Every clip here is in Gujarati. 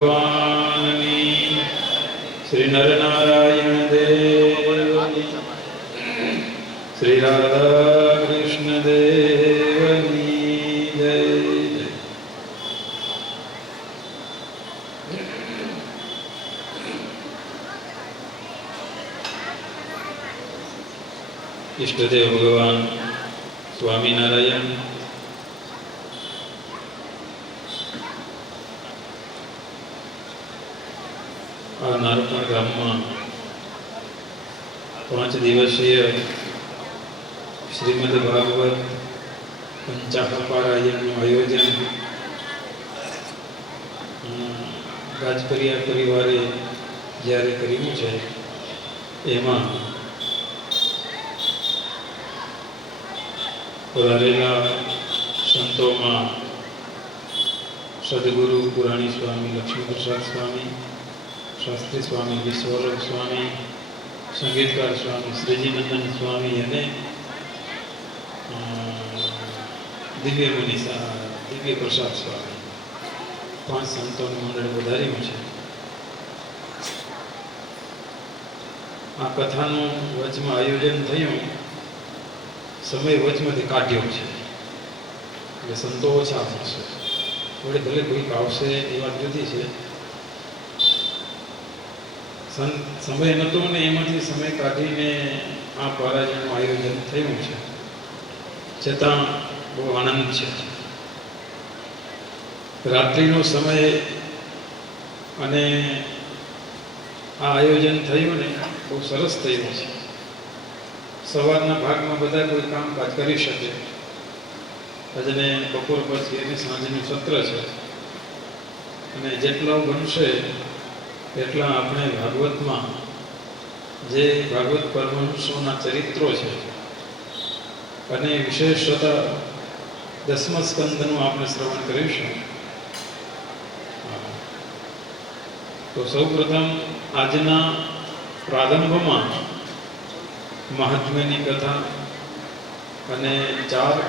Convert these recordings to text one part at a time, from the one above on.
ભગવાનની શ્રી નરનારાયણ દેવની શ્રી રાધા કૃષ્ણ દેવની જય જય. ઈષ્ટદેવ ભગવાન સ્વામિનારાયણ આ નારપણ ગામમાં 5 દિવસીય શ્રીમદ ભાગવત પંચાહપારાયણનું આયોજન રાજપરિયા પરિવારે જ્યારે કર્યું છે, એમાં પધારેલા સંતોમાં સદગુરુ પુરાણી સ્વામી લક્ષ્મીપ્રસાદ સ્વામી, શાસ્ત્રી સ્વામી વિશ્વરૂપ સ્વામી, સંગીતકાર સ્વામી શ્રીજીનંદન સ્વામી અને દિવ્યમુનિ દિવ્ય પ્રસાદ સ્વામી 5 સંતોનું મંડળ વધાર્યું છે. આ કથાનું વચમાં આયોજન થયું, સમય વચમાંથી કાઢ્યો છે એટલે સંતો ઓછા આવશે, વડે ભલે કોઈક આવશે એ વાત જુદી છે. સમય નહોતો ને એમાંથી સમય કાઢીને આ પારાયણનું આયોજન થયું છે, છતાં બહુ આનંદ છે. રાત્રિનો સમય અને આ આયોજન થયું ને બહુ સરસ થયું છે. સવારના ભાગમાં બધા કોઈ કામકાજ કરી શકે, ભજને બપોર પછી અને સાંજનું સત્ર છે, અને જેટલો બનશે એટલા આપણે ભાગવતમાં જે ભાગવત પરમહંસોના ચરિત્રો છે અને વિશેષતા 10મા સ્કંદનું આપણે શ્રવણ કરીશું. તો સૌપ્રથમ આજના પ્રારંભમાં મહાત્મ્યની કથા અને 4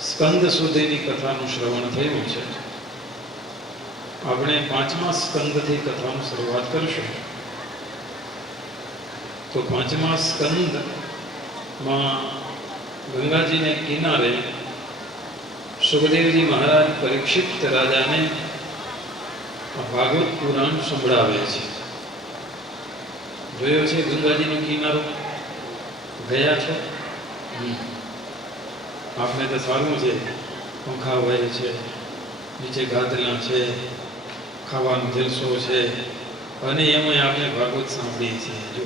સ્કંદ સુધીની કથાનું શ્રવણ થયું છે. આપણે 5મા સ્કંદથી કથાની શરૂઆત કરીશું. તો 5મા સ્કંદમાં ગંગાજીને કિનારે સુખદેવજી મહારાજ પરીક્ષિત રાજાને ભાગવત પુરાણ સંભળાવે છે. જોયો છે ગંગાજીનો કિનારો? ગયા છો? આપણે તો સારું છે, પંખા હોય છે, નીચે ગાદલા છે, ખાવાનો જલસો છે, અને એમાં આપણે ભાગવત સાંભળીએ છીએ. જો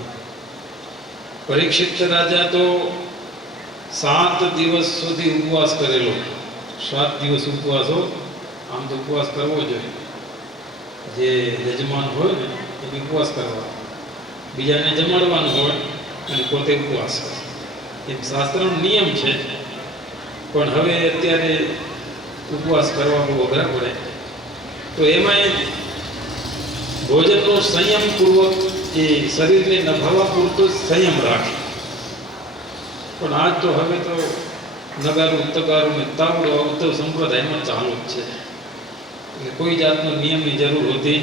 પરીક્ષિત રાજા તો 7 દિવસ સુધી ઉપવાસ કરેલો. 7 દિવસ ઉપવાસો, આમ તો ઉપવાસ કરવો જોઈએ, જે યજમાન હોય ને એને ઉપવાસ કરવા, બીજાને જમાડવાનું હોય અને પોતે ઉપવાસ કરે, એમ શાસ્ત્રનો નિયમ છે. પણ હવે અત્યારે ઉપવાસ કરવા બહુ અઘરા પડે, તો એમાં ભોજનનો સંયમપૂર્વક એ શરીરને નભાવવા પૂરતો સંયમ રાખે. પણ આજ તો હવે તો નગારું તગારું ને તાવડો આવતો સંપ્રદાયમાં ચાલુ જ છે, એટલે કોઈ જાતનો નિયમની જરૂર હોતી.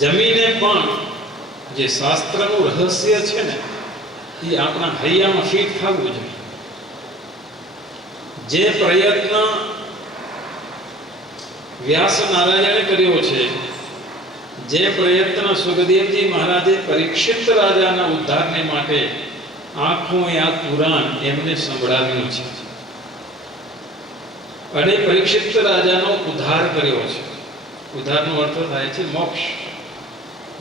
જમીને પણ જે શાસ્ત્રનું રહસ્ય છે ને એ આપણા હૈયામાં ફિટ થવું જોઈએ. જે પ્રયત્ન વ્યાસ નારાયણે કર્યો છે, જે પ્રયત્ન સુખદેવજી મહારાજે પરીક્ષિત રાજાના ઉદ્ધારને માટે આખું આ પુરાણ એમને સંભળાવ્યું છે અને પરીક્ષિત રાજાનો ઉદ્ધાર કર્યો છે. ઉદ્ધારનો અર્થ થાય છે મોક્ષ,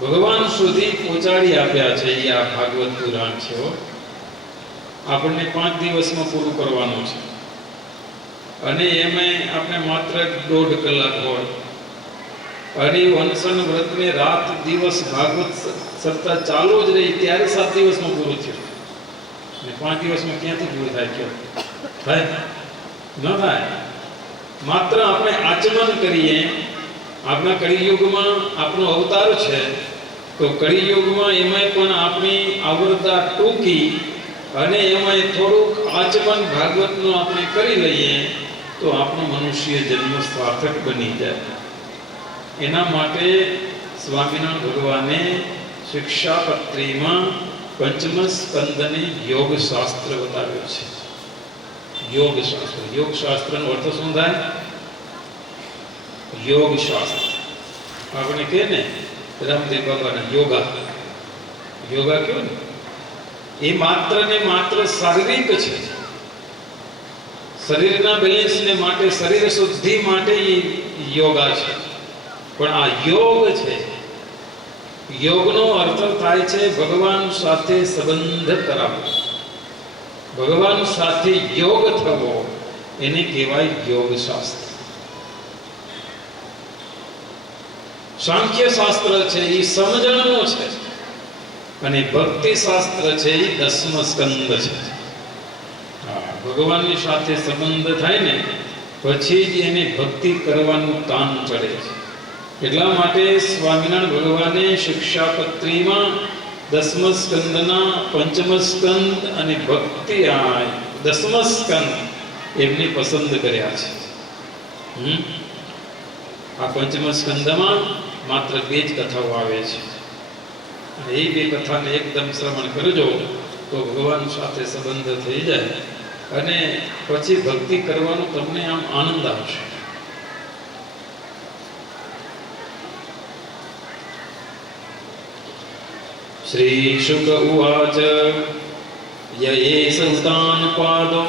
ભગવાન સુધી પહોંચાડી આપ્યા છે. એ આ ભાગવત પુરાણ છે. આપણને 5 દિવસમાં પૂરું કરવાનું છે, અને એમાં આપણે માત્ર 1.5 કલાક હોય, અને વનસન વ્રતને રાત દિવસ ભાગવત સપ્તાહ ચાલુ જ રહી ત્યારે 7 દિવસમાં પૂરું થયું. અને 5 દિવસમાં ક્યાંથી પૂરું થાય? કયો થાય? ન થાય. માત્ર આપણે આચમન કરીએ. આપણા કળિયુગમાં આપણો અવતાર છે, તો કળિયુગમાં એમાંય પણ આપણી આવરદા ટૂંકી અને એમાં થોડુંક આચમન ભાગવતનું આપણે કરી લઈએ તો આપણો મનુષ્ય જન્મ સાર્થક બની જાય. એના માટે સ્વામિનારાયણ ભગવાને શિક્ષાપત્રીમાં પંચમ સ્કંદને યોગ શાસ્ત્ર બતાવ્યો છે. યોગ શાસ્ત્ર, યોગ શાસ્ત્રનો અર્થ શું થાય? યોગ શાસ્ત્ર. આપણે કહે ને રામદેવ બાબાના યોગા, યોગા કયો ને, એ માત્ર ને માત્ર શારીરિક છે. શરીરના બેલેન્સને માટે, શરીર શુદ્ધિ માટે યોગા છે. પણ આ યોગ છે, યોગનો અર્થ થાય છે ભગવાન સાથે સંબંધ કરાવવો, ભગવાન સાથે યોગ થવો, એને કહેવાય યોગ શાસ્ત્ર. સાંખ્ય શાસ્ત્ર છે એ સમજણનું છે, અને ભક્તિ શાસ્ત્ર છે એ 10મો સ્કંદ છે. ભગવાનની સાથે સંબંધ થાય ને પછી જ એને ભક્તિ કરવાનું તાન ચડે છે. એટલા માટે સ્વામિનારાયણ ભગવાને શિક્ષાપત્રીમાં 10મ સ્કંદના પંચમ સ્કંદ અને ભક્તિ 10મ સ્કંદ એમને પસંદ કર્યા છે. આ પંચમ સ્કંદમાં માત્ર 2 જ કથાઓ આવે છે. અને એ 2 કથાને એકદમ શ્રવણ કરજો તો ભગવાન સાથે સંબંધ થઈ જાય અને પછી ભક્તિ કરવાનો તમને આમ આનંદ આવશે. શ્રી શુક ઉવાચ યે સંતાન પાદો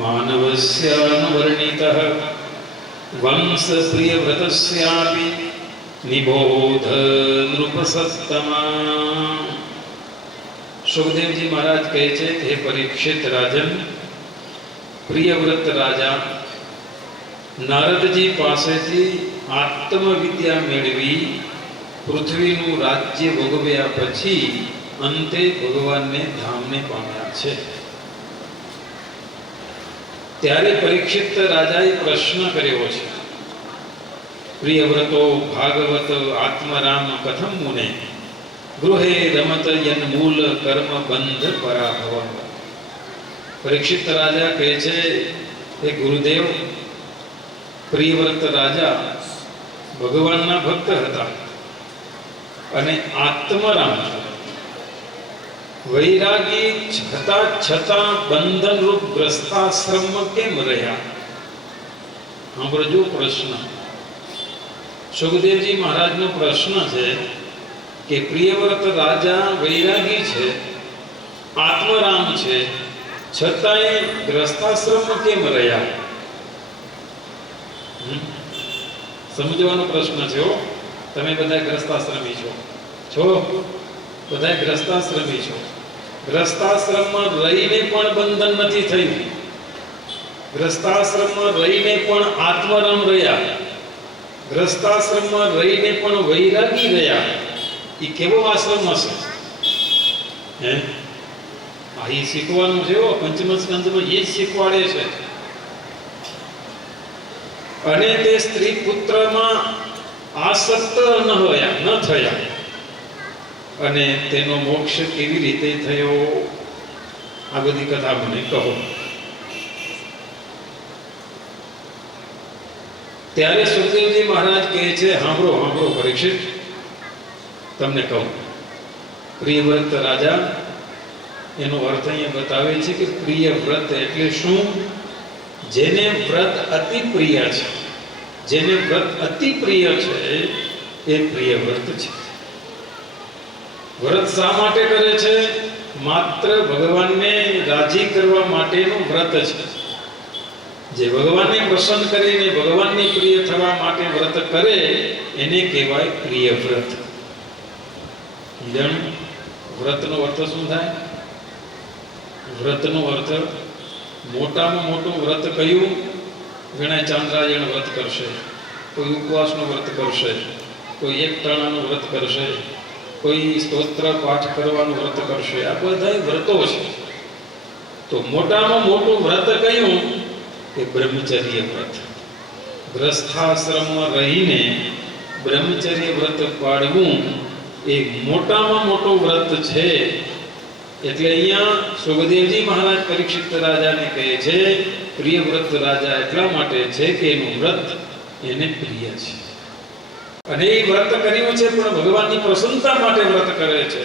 માનવસ્ય અનુવર્ણિતઃ વંશ પ્રિય વ્રતસ્યાપી નિબોધ નૃપસત્તમા. સુખદેવજી મહારાજ કહે છે કે હે પરીક્ષિત રાજન, પ્રિયવ્રત રાજા નારદજી પાસેથી આત્મવિદ્યા મેળવી પૃથ્વીનું રાજ્ય ભોગવ્યા પછી અંતે ભગવાનને ધામને પામ્યા છે. ત્યારે પરીક્ષિત રાજાએ પ્રશ્ન કર્યો છે, પ્રિયવ્રતો ભાગવત આત્મરામ કથમ મુને ગૃહે રમત યન્મૂલ કર્મ બંધ પરાભવ. પરીક્ષિત રાજા કહે છે, હે ગુરુદેવ, પ્રિયવ્રત રાજા ભગવાનના ભક્ત હતા અને આત્મરામ વૈરાગી છતાં બંધનરૂપ ગ્રસ્તાશ્રમમાં કેમ રહ્યા? સાંભળજો પ્રશ્ન. સુખદેવજી મહારાજનો પ્રશ્ન છે કે પ્રિયવ્રત રાજા વૈરાગી છે, આત્મરામ છે, છતાંય ગ્રસ્તાશ્રમમાં કેમ રહ્યા? સમજવાનો પ્રશ્ન છે. તમે બધા ગ્રસ્તાશ્રમી છો, બધા ગ્રસ્તાશ્રમી છો. ગ્રસ્તાશ્રમમાં રહીને પણ બંધન નથી થયું, ગ્રસ્તાશ્રમમાં રહીને પણ આત્મરામ રહ્યા, ગ્રસ્તાશ્રમમાં રહીને પણ વૈરાગી રહ્યા. એ કેવો આશ્રમ હશે? આ એ શીખવાનું છે. પંચમ સ્કંદમાં એ જ શીખવાડે છે. અને તે સ્ત્રી પુત્રમાં આસક્ત ન થયા અને તેનો મોક્ષ કેવી રીતે થયો? આ બધી કથા મને કહો. ત્યારે સુખદેવજી મહારાજ કહે છે, સાંભળો પરીક્ષિત, તમને કહું. પ્રિયવ્રત રાજા એનો અર્થ અહીંયા બતાવે છે કે પ્રિય વ્રત એટલે શું? જેને વ્રત અતિ પ્રિય છે, જેને વ્રત અતિ પ્રિય છે એ પ્રિય વ્રત છે. વ્રત શા માટે કરે છે? માત્ર ભગવાનને રાજી કરવા માટેનું વ્રત છે. જે ભગવાનને પ્રસન્ન કરીને ભગવાનને પ્રિય થવા માટે વ્રત કરે એને કહેવાય પ્રિય વ્રત. વ્રતનો અર્થ શું થાય? વ્રતનો અર્થ મોટામાં મોટું વ્રત કયું? ઘણા ચાંદ્રાયણ વ્રત કરશે, કોઈ ઉપવાસનું વ્રત કરશે, કોઈ એક ટાણાનું વ્રત કરશે, કોઈ સ્તોત્ર પાઠ કરવાનું વ્રત કરશે. આ બધા વ્રતો છે. તો મોટામાં મોટું વ્રત કયું? કે બ્રહ્મચર્ય વ્રત. ગ્રસ્થાશ્રમમાં રહીને બ્રહ્મચર્ય વ્રત પાળવું એ મોટામાં મોટું વ્રત છે. એટલે અહીંયા સુખદેવજી મહારાજ પરીક્ષિત રાજાને કહે છે પ્રિય વ્રત રાજા એટલા માટે છે કે એનું વ્રત એને પ્રિય છે, અને એ વ્રત કર્યું છે પણ ભગવાનની પ્રસન્નતા માટે વ્રત કરે છે.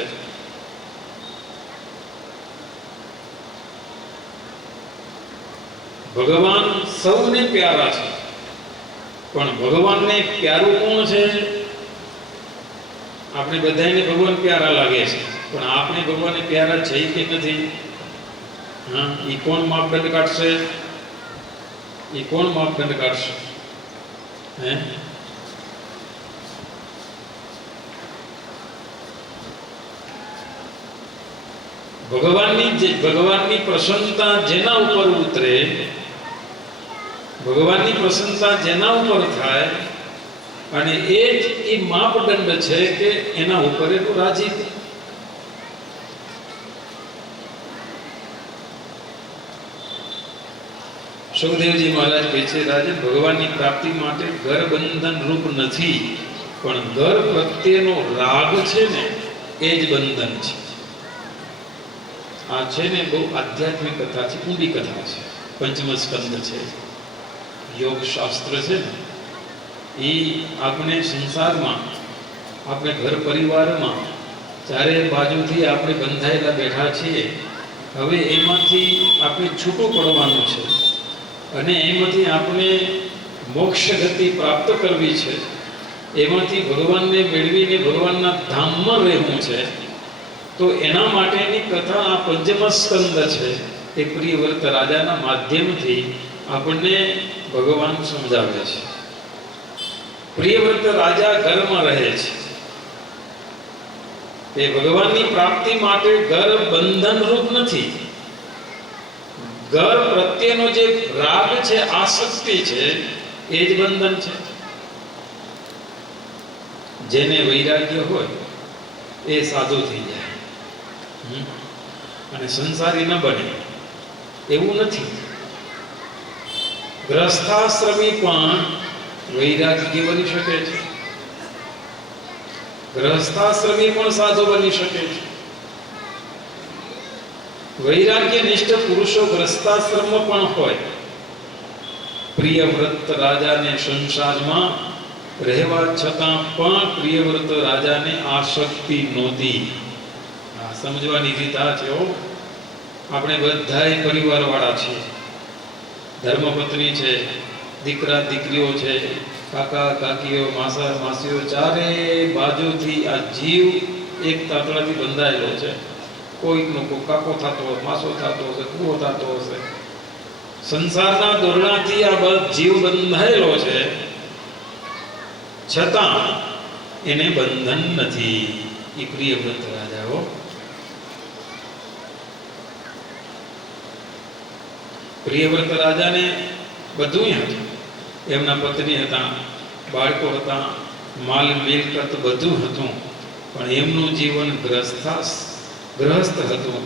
ભગવાન સૌને પ્યારા છે, પણ ભગવાનને પ્યારું કોણ છે? આપણે બધાને ભગવાન પ્યારા લાગે છે, પણ આપણે ભગવાનને પ્યારા છે કે નથી? હા, એ કોણ માપદંડ કાઢશે? એ કોણ માપદંડ કાઢશે? હે, ભગવાનની પ્રસન્નતા જેના ઉપર ઉતરે, ભગવાનની પ્રસન્નતા જેના ઉપર થાય, અને એ જ એ માપદંડ છે કે એના ઉપર એનું રાજી. સુખદેવજી મહારાજ કહે છે રાજન, ભગવાનની પ્રાપ્તિ માટે ઘર બંધન રૂપ નથી, પણ ઘર પ્રત્યેનો રાગ છે ને એ જ બંધન છે. આ છે ને બહુ આધ્યાત્મિક કથા છે, ઊંડી કથા છે. પંચમ સ્કંદ છે, યોગ શાસ્ત્ર છે ને, એ આપણે સંસારમાં, આપણે ઘર પરિવારમાં ચારે બાજુથી આપણે બંધાયેલા બેઠા છીએ. હવે એમાંથી આપણે છૂટું પડવાનું છે, અને એમાંથી આપણે મોક્ષ ગતિ પ્રાપ્ત કરવી છે. એમાંથી ભગવાનને મેળવીને ભગવાનના ધામમાં રહેવું છે. તો એના માટેની કથા આ પંચમ સ્કંદ છે. એ પ્રિયવ્રત રાજાના માધ્યમથી આપણને ભગવાન સમજાવે છે. પ્રિયવ્રત રાજા ઘરમાં રહે છે. તે ભગવાનની પ્રાપ્તિ માટે ઘર બંધન રૂપ નથી. ઘર પ્રત્યેનો જે રાગ છે, આસક્તિ છે, એ જ બંધન છે. જેને વૈરાગ્ય હોય એ સાધુ થઈ જાય અને સંસારી ન બને, એવું નથી. ગ્રસ્થાશ્રમી પણ વૈરાગ્ય બની શકે છે, ગ્રસ્થાશ્રમી પણ સાધુ બની શકે છે. વૈરાગ્ય નિષ્ઠ પુરુષો ગ્રસ્થાશ્રમમાં પણ હોય. પ્રિયવ્રત રાજાને સંસારમાં રહેવા છતાં પણ પ્રિયવ્રત રાજાને આસક્તિ નહોતી. આ સમજવાની રીત આ છે. આપણે બધાય પરિવાર વાળા છીએ, ધર્મપત્ની છે, દીકરા દીકરીઓ છે, કાકા કાકીઓ, માસા માસીઓ, ચારે બાજુથી આ જીવ એક તાતણાથી બંધાયેલો છે. કોઈકનો કોઈ કાકો થતો હોય, માસો થતો હશે, કૂવો થતો હશે. સંસારના દોરડાથી આ બધો જીવ બંધાયેલો છે, છતાં એને બંધન નથી. એ પ્રિયવ્રત રાજાઓ. પ્રિયવ્રત રાજાને બધું હતું. એમના પત્ની હતા, બાળકો હતા, માલ મિલકત બધું હતું, પણ એમનું જીવન ગ્રહસ્થ હતું.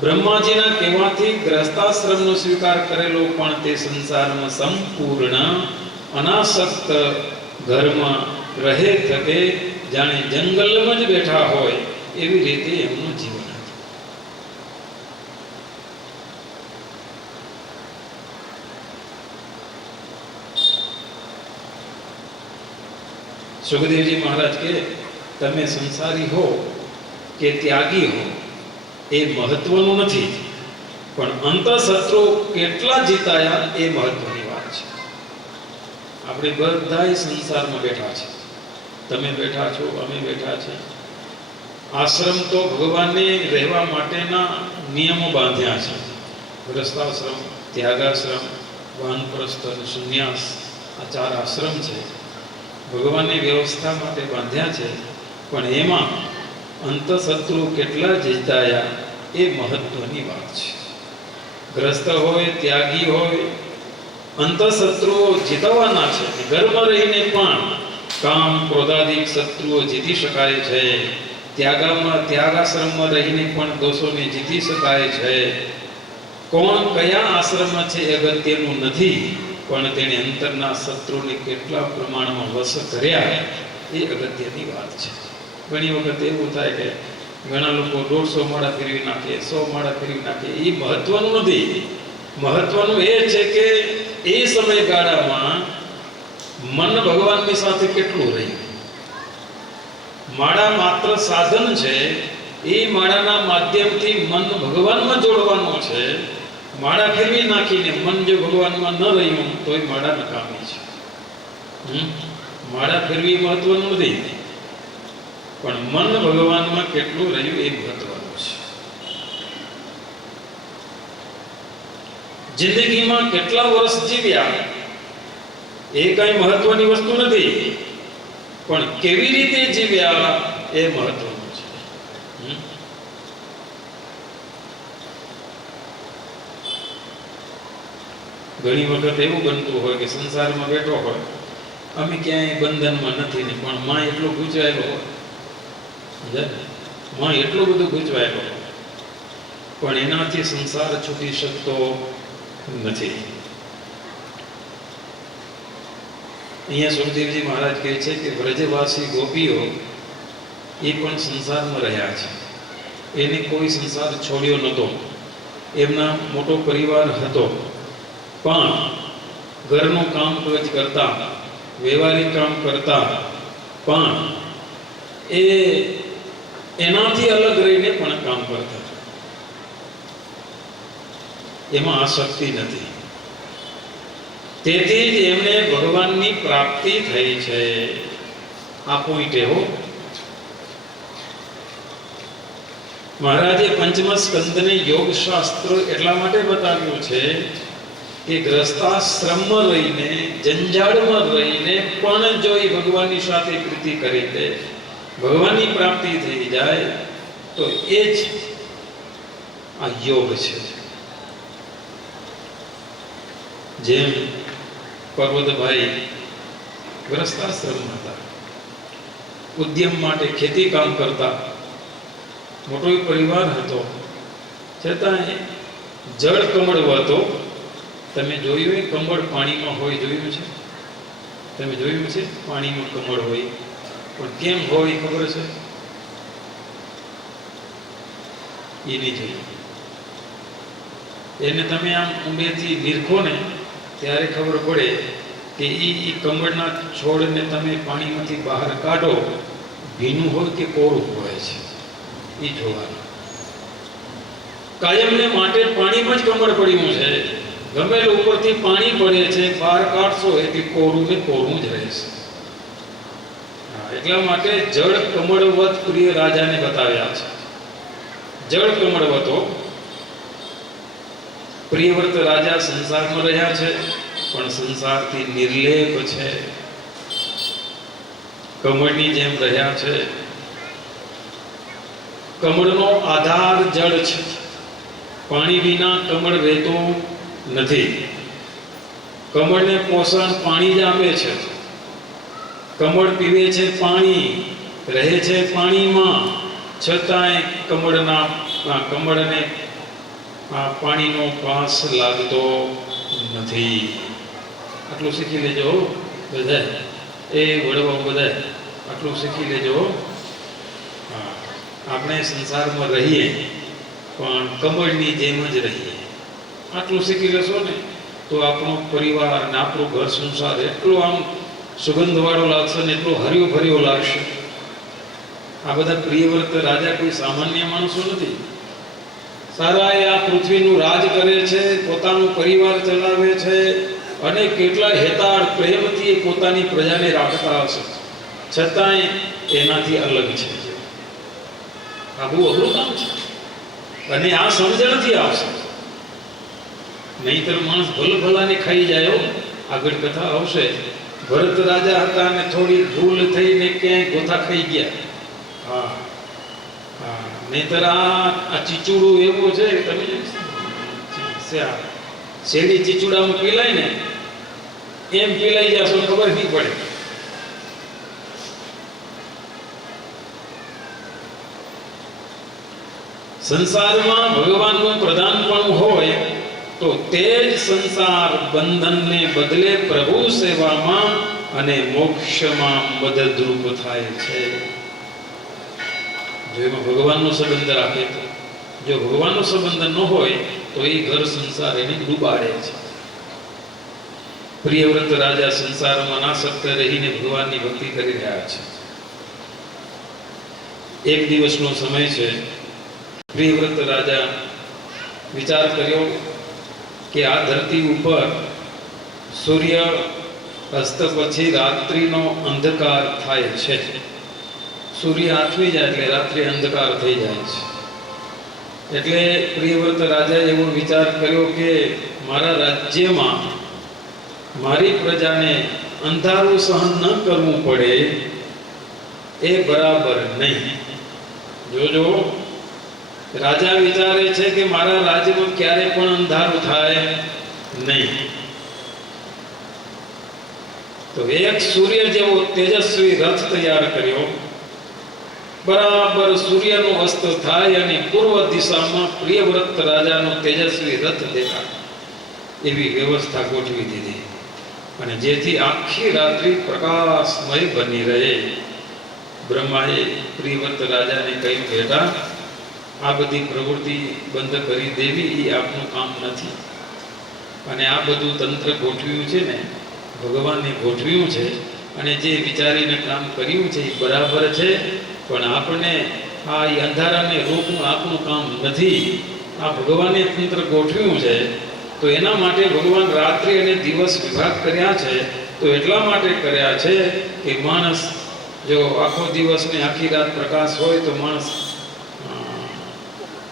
બ્રહ્માજીના કહેવાથી ગ્રસ્તાશ્રમનો સ્વીકાર કરેલો, પણ તે સંસારમાં સંપૂર્ણ અનાસક્ત ઘરમાં રહે થકે જાણે જંગલમાં જ બેઠા હોય એવી રીતે એમનું જીવન હતું. સુખદેવજી મહારાજ કે તમે સંસારી હો કે ત્યાગી હો એ મહત્વનું નથી, પણ અંતઃશત્રુ કેટલા જીતાયા એ મહત્વની વાત છે. આપણે બધાય સંસારમાં બેઠા છે. તમે બેઠા છો, અમે બેઠા છે. આશ્રમ તો ભગવાનને રહેવા માટેના નિયમો બાંધ્યા છે. ગ્રસ્તાશ્રમ, ત્યાગાશ્રમ, વાનપ્રસ્થ અને સંન્યાસ, આ 4 આશ્રમ છે. ભગવાનની વ્યવસ્થા માટે બાંધ્યા છે, પણ એમાં અંતઃશત્રુ કેટલા જીતાયા એ મહત્વની વાત છે. ગ્રસ્ત હોય, ત્યાગી હોય, અંતઃશત્રુઓ જીતવાના છે. ઘરમાં રહીને પણ કામ ક્રોધાદિક શત્રુઓ જીતી શકાય છે. ત્યાગાશ્રમમાં રહીને પણ દોષોને જીતી શકાય છે. કોણ કયા આશ્રમમાં છે એ અગત્યનું નથી, પણ તેને અંતરના શત્રુને કેટલા પ્રમાણમાં વશ કર્યા એ અગત્યની વાત છે. ઘણી વખત એવું થાય કે ઘણા લોકો 150 માળા ફેરવી નાખે, 100 માળા ફેરવી નાખે. એ મહત્વનું નથી. મહત્વનું એ છે કે એ સમયગાળામાં મન ભગવાનની સાથે કેટલું રહ્યું. માળા માત્ર સાધન છે. એ માળાના માધ્યમથી મન ભગવાનમાં જોડવાનું છે. માળા ફેરવી નાખીને મન જો ભગવાનમાં ન રહ્યું તો એ માળા નકામી છે. માળા ફેરવી મહત્વનું નથી, પણ મન ભગવાનમાં કેટલું રહ્યું એ મહત્વનું છે. જિંદગીમાં કેટલા વર્ષ જીવ્યા એ કઈ મહત્વની વસ્તુ નથી, પણ કેવી રીતે જીવ્યા એ મહત્વનું છે. ઘણી વખત એવું બનતું હોય કે સંસારમાં બેઠો હોય, અમે ક્યાંય બંધનમાં નથી ને, પણ માં એટલો ગૂંચવાયેલો હોય, માં એટલું બધું ગૂંચવાયેલો હોય, પણ એનાથી સંસાર છૂટી શકતો નથી. અહીંયા સુખદેવજી મહારાજ કહે છે કે વ્રજવાસી ગોપીઓ એ પણ સંસારમાં રહ્યા છે. એને કોઈ સંસાર છોડ્યો નહોતો. એમના મોટો પરિવાર હતો, પણ ઘરનું કામ કાજ કરતા, વ્યવહારિક કામ કરતા, પણ એ એનાથી અલગ રહીને પણ કામ કરતા. એમાં આસક્તિ નથી. તેથી જ એમને ભગવાનની પ્રાપ્તિ થઈ છે. આ પોઈન્ટ એવો. મહારાજે પંચમ સ્કંદને યોગ શાસ્ત્ર એટલા માટે બતાવ્યું છે કે ગ્રસ્તાશ્રમમાં રહીને, જંજાળમાં રહીને પણ જો એ ભગવાનની સાથે પ્રીતિ કરી દે, ભગવાનની પ્રાપ્તિ થઈ જાય, તો એ જ આ યોગ છે. જેમ પર્વતભાઈ ગ્રસ્તાશ્રમમાં હતા, ઉદ્યમ માટે ખેતી કામ કરતા, મોટો પરિવાર હતો, છતાં જળ કમળ હતો. તમે જોયું એ કમળ પાણીમાં હોય, જોયું છે? તમે જોયું છે પાણીમાં કમળ હોય, પણ કેમ હોય ખબર છે? એ નહીં જોયું. એને તમે આમ ઊંડેથી નિરખો ને ત્યારે ખબર પડે કે એ કમળના છોડને તમે પાણીમાંથી બહાર કાઢો, ભીનું હોય કે કોરું હોય છે, એ જોવાનું. કાયમને માટે પાણીમાં જ કમળ પડ્યું છે. ગમે ઉપરથી પાણી પડે છે, બહાર કાઢશો એટલે કોરું ને કોરું જ રહેશે. એટલા માટે જળ કમળવત પ્રિય રાજાને બતાવ્યા છે. જળ કમળવતો પ્રિયવ્રત રાજા સંસારમાં રહ્યા છે, પણ સંસારથી નિર્લેપ છે. કમળની જેમ રહ્યા છે. કમળનો આધાર જળ છે. પાણી વિના કમળ રહેતું નથી. કમળને પોષણ પાણી જ આપે છે. કમળ પીવે છે પાણી, રહે છે પાણીમાં, છતાંય કમળને પાણીનો પાસ લાગતો નથી. આટલું શીખી લેજો બધા, એ વડવાઓ બધા આટલું શીખી લેજો. આપણે સંસારમાં રહીએ પણ કમળની જેમ જ રહીએ. આટલું શીખી લેશો ને તો આપણો પરિવાર અને આપણું ઘર સંસાર એટલો આમ સુગંધવાળો લાગશે ને એટલો હર્યો ભર્યો લાગશે. આ બધા પ્રિયવ્રત રાજા કોઈ સામાન્ય માણસો નથી. સારા એ આ પૃથ્વીનું રાજ કરે છે, પોતાનો પરિવાર ચલાવે છે, અને કેટલા હેતાળ પ્રેમથી પોતાની પ્રજાને રાખતા હશે, છતાંય એનાથી અલગ છે. આ બહુ અઘરું કામ છે, અને આ સમજણથી આવશે. નહીંતર માણસ ભલભલાને ખાઈ જાય. આગળ કથા આવશે. ભરત રાજા હતા અને થોડી ભૂલ થઈને ક્યાંય ગોથા ખાઈ ગયા. હા હા, નહીંતર આ ચીચુડું એવું છે કે તમે શેરડી ચીચુડામાં પીલાય ને એમ પીલાઈ જશો, ખબર નહીં પડે. સંસારમાં ભગવાનનું પ્રધાનપણું હોય તો તે જ સંસાર બંધનને બદલે પ્રભુ સેવામાં અને મોક્ષમાં મદદરૂપ થાય છે. જો એમાં ભગવાનનો સંબંધ રાખે તો. જો ભગવાનનો સંબંધ ન હોય તો એ ઘર સંસાર એને ડૂબાડે છે. પ્રિયવ્રત રાજા સંસારમાં નાસક્ત રહીને ભગવાનની ભક્તિ કરી રહ્યા છે. એક દિવસનો સમય છે. પ્રિયવ્રત રાજા વિચાર કર્યો કે આ ધરતી ઉપર સૂર્ય અસ્ત પછી રાત્રિનો અંધકાર થાય છે. સૂર્ય આથમી જાય એટલે રાત્રિ અંધકાર થઈ જાય છે. એટલે પ્રિયવ્રત રાજાએ એવો વિચાર કર્યો કે મારા રાજ્યમાં મારી પ્રજાને અંધારું સહન ન કરવું પડે એ બરાબર નહીં. જોજો, રાજા વિચારે છે કે મારા રાજ્યમાં ક્યારે પણ અંધારું થાય નહીં. તો એક સૂર્ય જેવો તેજસ્વી રથ તૈયાર કર્યો. બરાબર સૂર્યનો અસ્ત થાય અને પૂર્વ દિશામાં પ્રિયવ્રત રાજાનો તેજસ્વી રથ દેખાય એવી વ્યવસ્થા ગોઠવી દીધી. અને જેથી આખી રાત્રિ પ્રકાશમય બની રહે. બ્રહ્માએ પ્રિયવ્રત રાજાને કહ્યું, બેટા, આ બધી પ્રવૃત્તિ બંધ કરી દેવી એ આપનું કામ નથી. અને આ બધું તંત્ર ગોઠવ્યું છે ને, ભગવાને ગોઠવ્યું છે. અને જે વિચારીને કામ કર્યું છે એ બરાબર છે. પણ આપણે આ અંધારાને રોકવું આપણું કામ નથી. આ ભગવાને તંત્ર ગોઠવ્યું છે. તો એના માટે ભગવાન રાત્રિ અને દિવસ વિભાગ કર્યા છે. તો એટલા માટે કર્યા છે કે માણસ જો આખો દિવસ ને આખી રાત પ્રકાશ હોય તો માણસ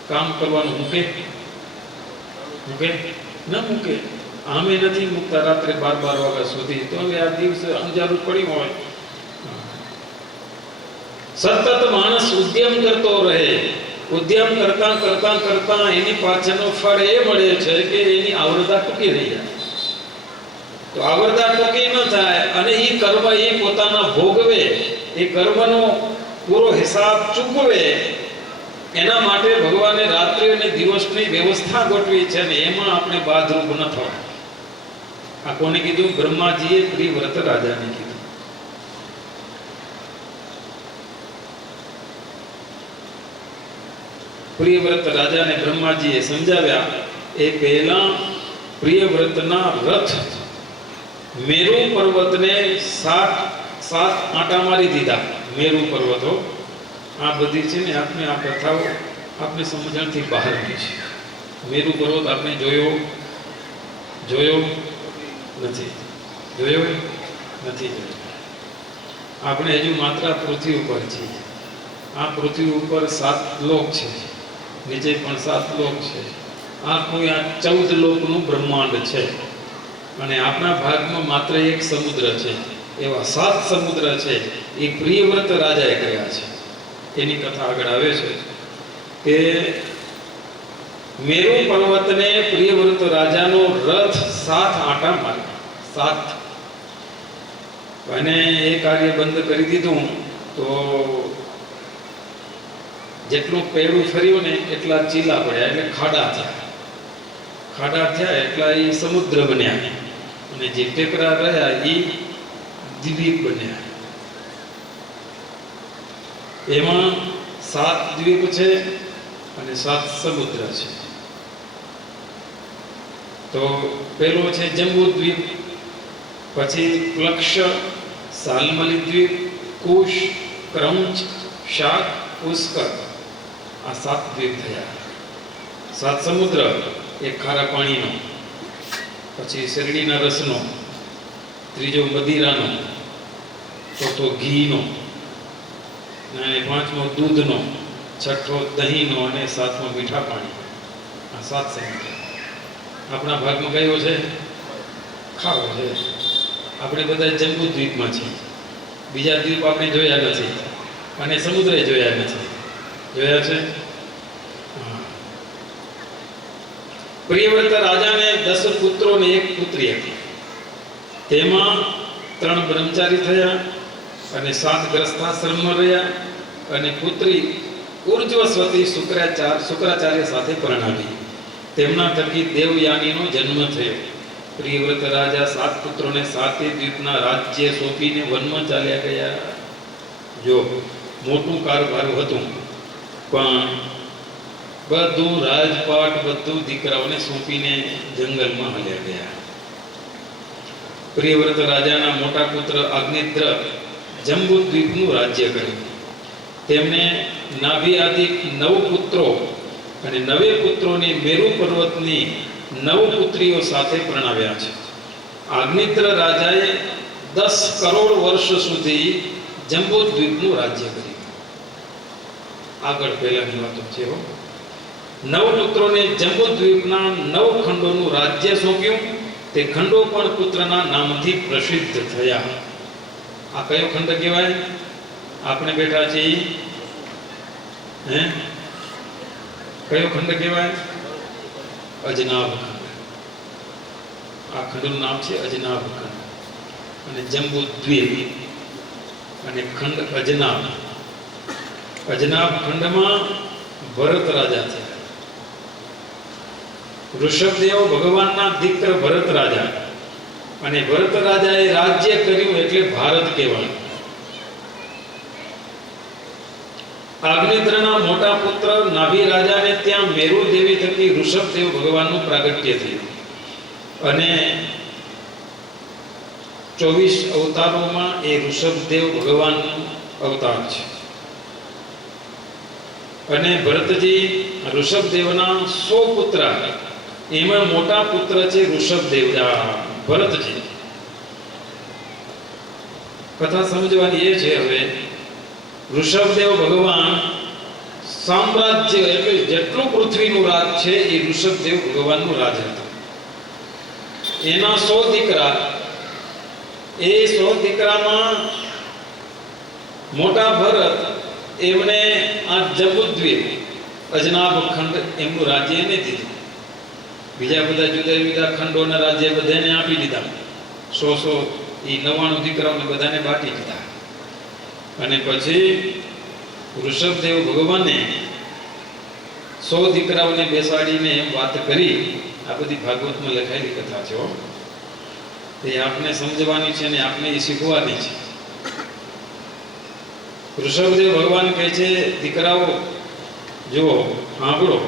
કામ કરવાનું મૂકે ન મૂકે. આમે નથી મૂકતા રાત્રે 12 વાગ્યા સુધી. તો હવે આ દિવસે અંજારું પડ્યું હોય. સતત માણસ ઉદ્યમ કરતો રહે. ઉદ્યમ કરતા કરતા કરતા એની પાછળનો ફળ એ મળે છે કે એની આવરદા ટૂંકી રહી જાય. તો આવરદા ટૂંકી ન થાય અને એ કર્મ એ પોતાના ભોગવે, એ કર્મનો પૂરો હિસાબ ચૂકવે. એના માટે ભગવાને રાત્રિ અને દિવસની વ્યવસ્થા ગોઠવી છે ને એમાં આપણે બાધરૂપ ન થવું. આ કોને કીધું? બ્રહ્માજીએ પ્રિયવ્રત રાજાને કીધું. પ્રિયવ્રત રાજાને બ્રહ્માજીએ સમજાવ્યા. એ પહેલા પ્રિયવ્રતના રથ મેરુ પર્વતને 7 આંટા મારી દીધા. મેરુ પર્વતો આ બધી છે ને આપણે આ કથાઓ આપણે સમજણથી બહારની છે. મેરુ પર્વત આપણે જોયો નથી. આપણે હજુ માત્ર પૃથ્વી ઉપર છીએ. આ પૃથ્વી ઉપર 7 લોક છે, નીચે પણ 7 લોક છે. આ 14 લોકનું બ્રહ્માંડ છે. અને આપણા ભાગમાં માત્ર એક સમુદ્ર છે. એવા 7 સમુદ્ર છે. એ પ્રિયવ્રત રાજાએ કર્યા છે. એની કથા આગળ આવે છે કે મેરુ પર્વતને પ્રિયવ્રત રાજાનો રથ 7 આંટા માર્યા. 7 અને એ કાર્ય બંધ કરી દીધું. તો જેટલું પેડું ફર્યું ને એટલા ચીલા પડ્યા, એટલે ખાડા થયા એટલા એ સમુદ્ર બન્યા. અને જે ટેકરા રહ્યા એ દ્વીપ બન્યા. એમાં 7 દ્વીપ છે અને 7 સમુદ્ર છે. તો પેલો છે જંબુ દ્વીપ, પછી પ્લક્ષ, સાલમલી દ્વીપ, કુશ, ક્રંચ, શાક, પુષ્કર. આ 7 દ્વીપ થયા. 7 સમુદ્ર, એક ખારા પાણીનો, પછી શેરડીના રસનો, ત્રીજો મદિરાનો, ચોથો ઘીનો, અને 5મો દૂધનો, 6થો દહીંનો અને 7મો મીઠા પાણી. આ 7 સમુદ્ર આપણા ભાગમાં કયો છે? ખારો છે. આપણે બધા જંબુ દ્વીપમાં છીએ. બીજા દ્વીપ આપણે જોયા નથી અને સમુદ્રે જોયા નથી. જોયા છે? પ્રિયવ્રત રાજાને 10 પુત્રો ને 1 પુત્રી હતી. તેમાં 3 બ્રહ્મચારી થયા અને 7 ગ્રસ્તાશ્રમમાં રહ્યા. અને પુત્રી ઉર્જ્વસ્વતી શુક્રાચાર્ય સાથે પરણાવી. તેમના થકી દેવયાનીનો જન્મ થયો. પ્રિયવ્રત રાજા 7 પુત્રોને 7 દ્વીપના રાજ્ય સોંપીને વનમાં ચાલ્યા ગયા. જો મોટું કારભારું હતું. પણ બધું રાજપાટ બધું દીકરાઓને સોંપીને જંગલમાં હલ્યા ગયા. પ્રિયવ્રત રાજાના મોટા પુત્ર અગ્નિદ્ર જંબુદ્વીપનું રાજ્ય કર્યું. તેમને નાભિયાદિક 9 પુત્રો અને 9 પુત્રોને મેરુ પર્વતની 9 પુત્રીઓ સાથે પરણાવ્યા છે. અગ્નિદ્ર રાજાએ 10 કરોડ વર્ષ સુધી જંબુદ્વીપનું રાજ્ય કર્યું. આગળ પહેલાની વાતો છે. 9 પુત્રોને જંબુદ્વીપના 9 ખંડોનું રાજ્ય સોંપ્યું. તે ખંડો પણ પુત્રના નામથી પ્રસિદ્ધ થયા. આ કયો ખંડ કહેવાય? આપણે બેઠા છીએ કયો ખંડ કહેવાય? અજનાબ ખંડ. આ ખંડનું નામ છે અજનાબ ખંડ. અને જંબુદ્વીપ અને ખંડ અજનાબ. અજનાબ ખંડમાં ભરત રાજા થયા. ઋષભદેવ ભગવાનના દીકરા ભરત રાજા, અને ભરત રાજાએ રાજ્ય કર્યું એટલે ભારત કહેવાય. અગ્નિદ્રના મોટા પુત્ર નાભી રાજાને ત્યાં મેરુ દેવી થકી ઋષભદેવ ભગવાનનું પ્રાગટ્ય થયું. અને 24 અવતારોમાં એ ઋષભદેવ ભગવાનનું અવતાર છે. અને ભરતજી ઋષભદેવના 100 પુત્ર, એમાં મોટા પુત્ર છે ઋષભદેવ ભરતજી. કથા સમજવાની એ છે. હવે ઋષભદેવ ભગવાન સામ્રાજ્ય એટલે જેટલું પૃથ્વીનું રાજ છે એ ઋષભદેવ ભગવાનનું રાજ હતું. એના 100 દીકરા. એ 100 દીકરામાં મોટા ભરત એમને આ જંબુદ્વીપ અજનાબ ખંડ એમનું રાજ્ય એને દીધું. બીજા બધા જુદા જુદા ખંડોના રાજ્ય બધાને આપી દીધા. 100 એ 99 દીકરાઓને બધાને બાટી દીધા. અને પછી ઋષભદેવ ભગવાને 100 દીકરાઓને બેસાડીને વાત કરી. આ બધી ભાગવતમાં લખાયેલી કથા છે. એ આપને સમજવાની છે ને આપને એ શીખવાની છે. ઋષભદેવ ભગવાન કહે છે, દીકરાઓ જુઓ, સાંભળો.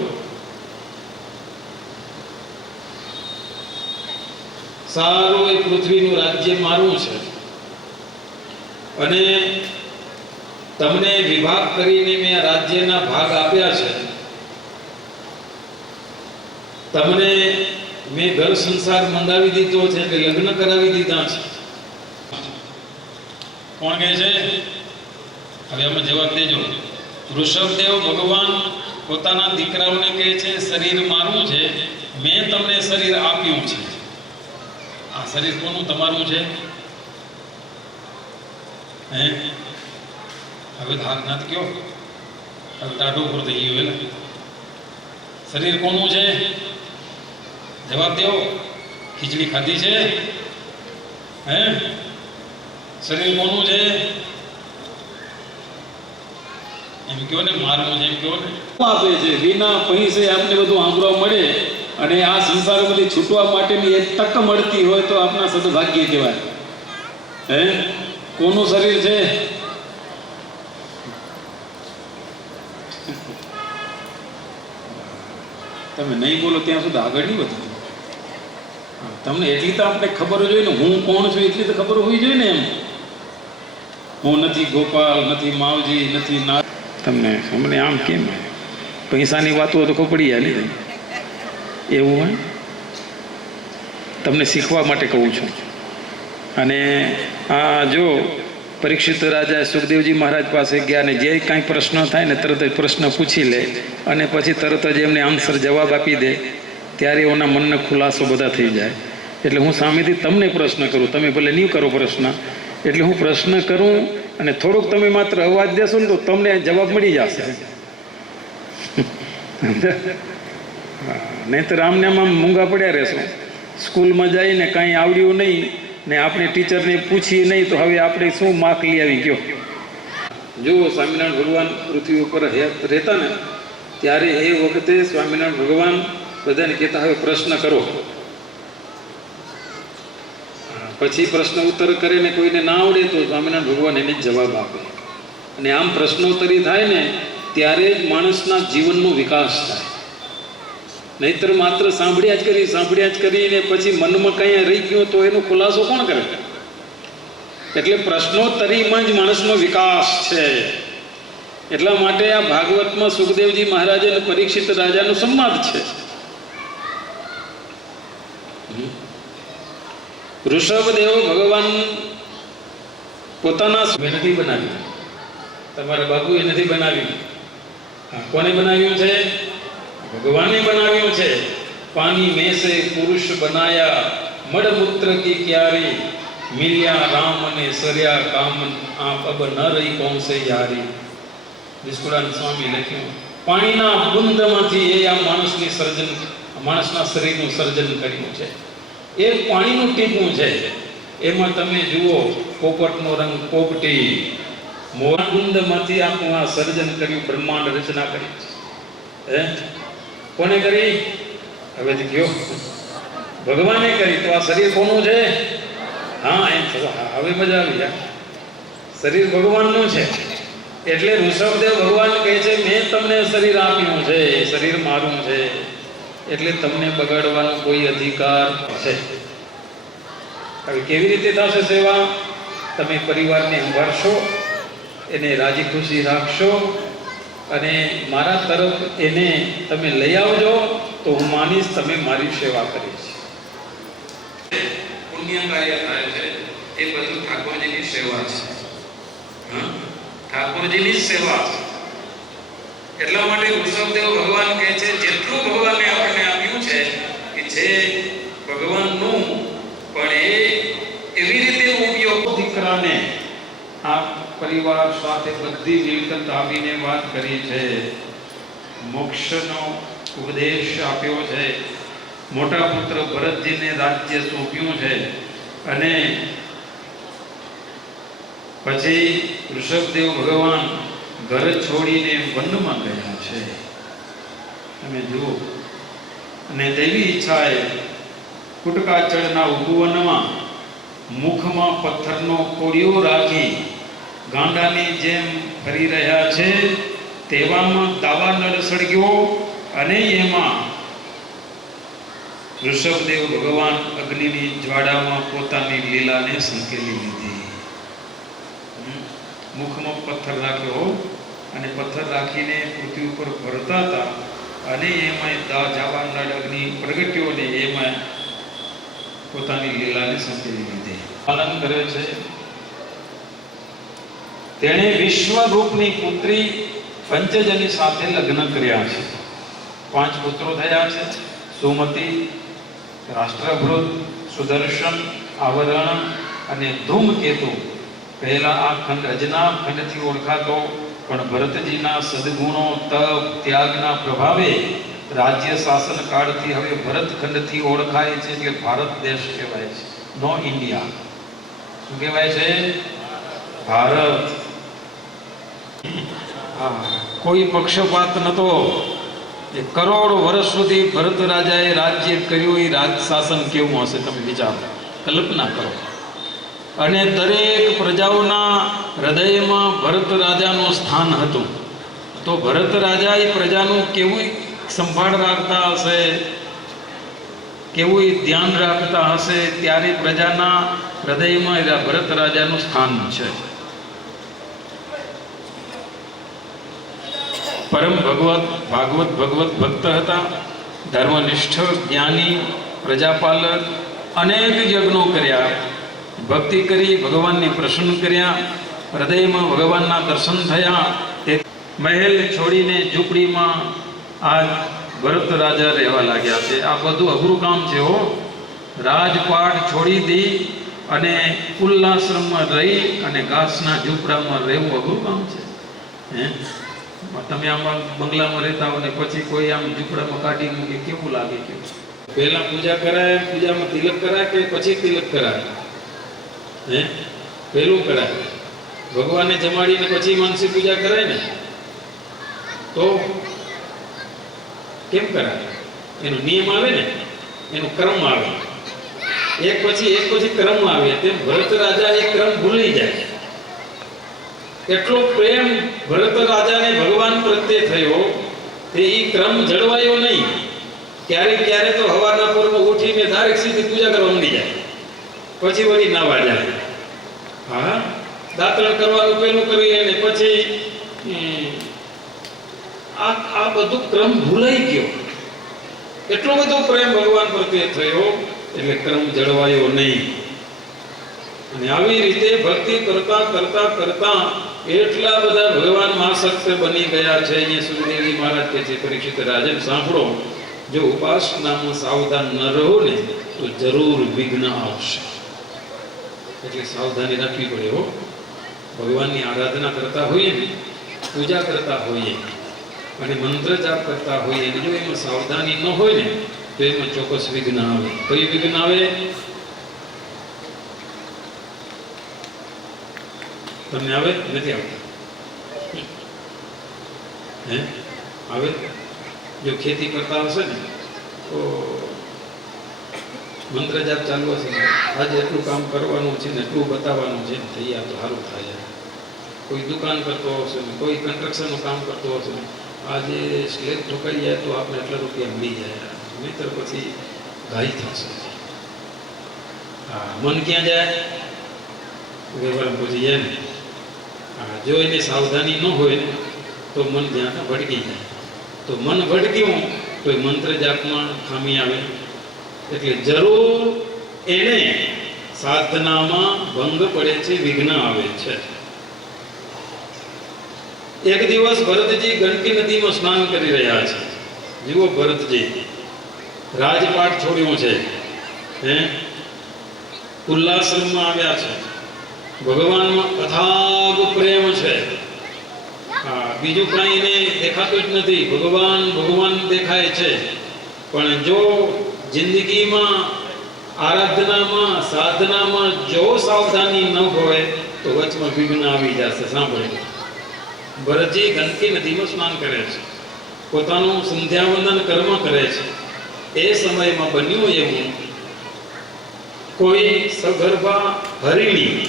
સારું એ પૃથ્વીનું રાજ્ય મારું છે, અને તમને વિભાગ કરીને મેં રાજ્યના ભાગ આપ્યા છે. તમને મેં ઘર સંસાર મંદાવી દીધો છે, એટલે લગ્ન કરાવી દીધા છે. કોણ કહે છે? હવે આમાં જવાબ દેજો. ઋષભદેવ ભગવાન પોતાના દીકરાઓને કહે છે, શરીર મારું છે, મેં તમને શરીર આપ્યું છે. આ શરીર કોનું? તમારું છે. હવે હાથ નાથ કયો, હવે ટાઢો ઉપર થઈ ગયો. એટલે શરીર કોનું છે? જવાબ દો. ખીચડી ખાધી છે? શરીર કોનું છે? એમ કહો ને, મારવું છે એમ કહો ને. આપે છે વિના પૈસે આપને બધું સાંભળવા મળે, અને આ સંસારમાંથી છૂટવા માટેની એક તક મળતી હોય તો આપણા સદભાગ્ય કહેવાય. કોનું શરીર છે? તમે નહીં બોલો ત્યાં સુધી આગળ નહીં વધતું. તમને એટલી તો આપણે ખબર જોઈએ ને, હું કોણ છું એટલી તો ખબર હોવી જોઈએ ને. એમ હું નથી ગોપાલ, નથી માવજી, નથી ના. તમને અમને આમ કેમ પૈસાની વાતો તો ખપડી જાય નહીં એવું હોય. તમને શીખવા માટે કહું છું. અને આ જો પરીક્ષિત રાજા સુખદેવજી મહારાજ પાસે ગયા ને જે કાંઈ પ્રશ્ન થાય ને તરત જ પ્રશ્ન પૂછી લે, અને પછી તરત જ એમને આન્સર જવાબ આપી દે, ત્યારે એના મનનો ખુલાસો બધા થઈ જાય. એટલે હું સામેથી તમને પ્રશ્ન કરું, તમે ભલે નહીં કરો પ્રશ્ન. એટલે હું પ્રશ્ન કરું અને થોડુંક તમે માત્ર અવાજ દેશો ને તો તમને જવાબ મળી જશે. નહીં તો આમને આમ મૂંગા પડ્યા રહેશો. સ્કૂલમાં જઈને કાંઈ આવડ્યું નહીં ને આપણે ટીચરને પૂછીએ નહીં તો હવે આપણે શું માર્ક લઈ આવી ગયો. જો સ્વામિનારાયણ ભગવાન પૃથ્વી ઉપર રહેતા ને ત્યારે એ વખતે સ્વામિનારાયણ ભગવાન બધાને કહેતા હવે પ્રશ્ન કરો. પછી પ્રશ્ન ઉત્તર કરીને કોઈને ના આવડે તો સ્વામિનારાયણ ભગવાન એને જવાબ આપે. અને આમ પ્રશ્નોત્તરી થાય ને ત્યારે જ માણસના જીવનનો વિકાસ થાય. નહીતર માત્ર સાંભળ્યા જ કરીને પછી મનમાં કંઈ રહી ગયો તો એનો ખુલાસો કોણ કરે? એટલે પ્રશ્નોત્તરીમાં જ માણસનો વિકાસ છે. એટલા માટે આ ભાગવતમાં સુખદેવજી મહારાજ અને પરીક્ષિત રાજાનો સંવાદ છે. ઋષભદેવ ભગવાન પોતાના નથી બનાવ્યું, તમારા બાપુએ નથી બનાવ્યું. કોને બનાવ્યું છે? ભગવાને બનાવ્યું છે. પાણી में से પુરુષ બનાયા, મળમૂત્ર કી ક્યારી, મિલ્યા રામ અને સર્યા કામન, આપ અબ ન રહી કૌન સે યારી. નિષ્કુળાનંદ સ્વામી લખ્યું, પાણીના બુંદમાંથી એ આ માણસના શરીરનું સર્જન કર્યું છે. એક પાણીનું ટીપું છે, એમાં તમે જુઓ પોપટનો રંગ પોપટી, મોરા બુંદમાંથી આપણું આ સર્જન કર્યું, બ્રહ્માંડ રચના કરી છે. કોને કરી? હવે ગયો ભગવાને કરી. તો આ શરીર કોનું છે? હા, એમ હવે મજા આવી. શરીર ભગવાનનું છે. એટલે ઋષભદેવ ભગવાન કહે છે, મેં તમને શરીર આપ્યું છે, શરીર મારું છે, એટલે તમને બગાડવાનો કોઈ અધિકાર છે. હવે કેવી રીતે થશે સેવા? તમે પરિવારને સંભાળશો, એને રાજી ખુશી રાખશો, અને મારા તરફ એને તમે લઈ આવજો તો હું માનીશ તમે મારી સેવા કરીશ. પુણ્ય કાર્ય થાય છે એ બધું ઠાકોરજીની સેવા છે. ઠાકોરજીની જ સેવા છે. એટલા માટે ઋષભદેવ ભગવાન કહે છે, જેટલું ભગવાને આપણને આપ્યું છે કે જે ભગવાનનું, પણ એ એવી રીતે ઉપયોગ. દીકરાને આ પરિવાર સાથે બધી મિલકત આપીને વાત કરી છે, મોક્ષનો ઉપદેશ આપ્યો છે, મોટા પુત્ર ભરતજીને રાજ્ય સોંપ્યું છે, અને પછી ઋષભદેવ ભગવાન ઘર છોડીને વનમાં ગયા છે. તમે જુઓ. અને દૈવી ઈચ્છાએ કુટકાચળના ઉપવનમાં મુખમાં પથ્થરનો કોળિયો રાખી ગાંડાની જેમ ફરી રહ્યા છે. તેવામાં દાવાનળ સળગ્યો અને એમાં ઋષભદેવ ભગવાન અગ્નિની જ્વાળામાં પોતાની લીલાને સંકેલી લીધી. મુખમાં પથ્થર રાખ્યો અને પથ્થર રાખીને પૃથ્વી ઉપર ભરતા હતા, અને એમાં દાવાનળ અગ્નિ પ્રગટ્યો ને એમાં પોતાની લીલાને સંકેલી લીધી. પાલન કરે છે. તેણે વિશ્વરૂપની પુત્રી પંચજની સાથે લગ્ન કર્યા છે. 5 પુત્રો થયા છે: સુમતિ, રાષ્ટ્રભૃત, સુદર્શન, આવરણ અને ધૂમકેતુ. પહેલા આ ખંડ અજના ખંડથી ઓળખાતો, પણ ભરતજીના સદગુણો, તપ, ત્યાગના પ્રભાવે રાજ્ય શાસન કાળથી હવે ભરતખંડથી ઓળખાય છે, કે ભારત દેશ કહેવાય છે, નો ઇન્ડિયા. શું કહેવાય છે? ભારત. કોઈ પક્ષપાત નતો. એ કરોડ વર્ષ સુધી ભરત રાજાએ રાજ્ય કર્યું. એ રાજ શાસન કેવું હશે તમે વિચારો, કલ્પના કરો. અને દરેક પ્રજાઓના હૃદયમાં ભરત રાજાનું સ્થાન હતું. તો ભરત રાજા એ પ્રજાનું કેવું સંભાળ રાખતા હશે, કેવું ધ્યાન રાખતા હશે. ત્યારે પ્રજાના હૃદયમાં ભરત રાજાનું સ્થાન છે. પરમ ભાગવત ભક્ત હતા, ધર્મનિષ્ઠ, જ્ઞાની, પ્રજાપાલક. અનેક યજ્ઞો કર્યા, ભક્તિ કરી, ભગવાનને પ્રસન્ન કર્યા, હૃદયમાં ભગવાનના દર્શન થયા. તે મહેલ છોડીને ઝૂંપડીમાં આ ભરત રાજા રહેવા લાગ્યા છે. આ બધું અઘરું કામ છે હો. રાજપાટ છોડી દી અને ઉલ્લાશ્રમમાં રહી અને ઘાસના ઝૂંપડામાં રહેવું અઘરું કામ છે. તમે આમાં બંગલામાં રહેતા હો ને પછી કોઈ આમ ઝૂંપડામાં કાઢી મૂકે, કેવું લાગે? કે પહેલા પૂજા કરાય, પૂજામાં તિલક કરાય કે પછી તિલક કરાય? પહેલું કરાય. ભગવાનને જમાડીને પછી માનસી પૂજા કરાય ને, તો કેમ કરાય? એનો નિયમ આવે ને, એનો ક્રમ આવે. એક પછી ક્રમ આવે. તેમ ભરત રાજા એ ક્રમ ભૂલી જાય. એટલો પ્રેમ ભરત રાજાને ભગવાન પ્રત્યે થયો તે એ ક્રમ જળવાયો નહીં. ક્યારેક ક્યારેક તો હવારના પોરમાં ઉઠીને ડાયરેક્ટ સીધી પૂજા કરવા માંડી જાય, પછી વળી નાવા જાય. હા, દાંતણ કરવાનું પેલું કરી અને પછી આ બધું ક્રમ ભૂલાઈ ગયો. એટલો બધો પ્રેમ ભગવાન પ્રત્યે થયો એટલે ક્રમ જળવાયો નહીં. અને આવી રીતે ભક્તિ કરતા કરતા કરતા એટલા બધા ભગવાનમાં આસક્ત બની ગયા છે. અહીંયા સુખદેવજી મહારાજ કહે છે, પરીક્ષિત રાજન સાંભળો, જો ઉપાસનામાં સાવધાન ન રહો ને તો જરૂર વિઘ્ન આવશે. એટલે સાવધાની રાખવી પડે હો. ભગવાનની આરાધના કરતા હોઈએ ને, પૂજા કરતા હોઈએ અને મંત્ર જાપ કરતા હોઈએ અને જો એમાં સાવધાની ન હોય ને તો એમાં ચોક્કસ વિઘ્ન આવે. કયું વિઘ્ન આવે? તમને આવે? નથી આવતા? હે આવે? જો ખેતી કરતા હશે ને તો મંત્ર જાપ ચાલુ હશે ને, આજે એટલું કામ કરવાનું છે ને એટલું બતાવવાનું છે ને, તૈયાર તો સારું થાય. કોઈ દુકાન કરતો હશે ને, કોઈ કન્સ્ટ્રક્શનનું કામ કરતો હશે ને, આજે સ્લેબ ઠોકાઈ જાય તો આપણે એટલા રૂપિયા મળી જાય, નહીંતર પછી ઘાઈ થશે. હા, મન ક્યાં જાય? વ્યવહાર પછી જાય ને. હા, જો એને સાવધાની ન હોય ને તો મન જ્યાં ભટકી જાય. તો મન ભટક્યું તો એ મંત્ર જાપમાં ખામી આવે. એટલે જરૂર એને સાધનામાં ભંગ પડે છે, વિઘ્ન આવે છે. એક દિવસ ભરતજી ગંડકી નદીમાં સ્નાન કરી રહ્યા છે. જુઓ, ભરતજી રાજપાટ છોડ્યો છે, હે ઉલ્લાસમાં આવ્યા છે. ભગવાનમાં અથાગ પ્રેમ છે. હા, બીજું કાંઈ એને દેખાતું જ નથી. ભગવાન ભગવાન દેખાય છે. પણ જો જિંદગીમાં આરાધનામાં સાધનામાં જો સાવધાની ન હોય તો વચમાં વિઘ્ન આવી જશે. સાંભળે, ભરતજી ગંડકી નદીમાં સ્નાન કરે છે, પોતાનું સંધ્યાવંદન કર્મ કરે છે. એ સમયમાં બન્યું એવું, કોઈ સગર્ભા હરિણી,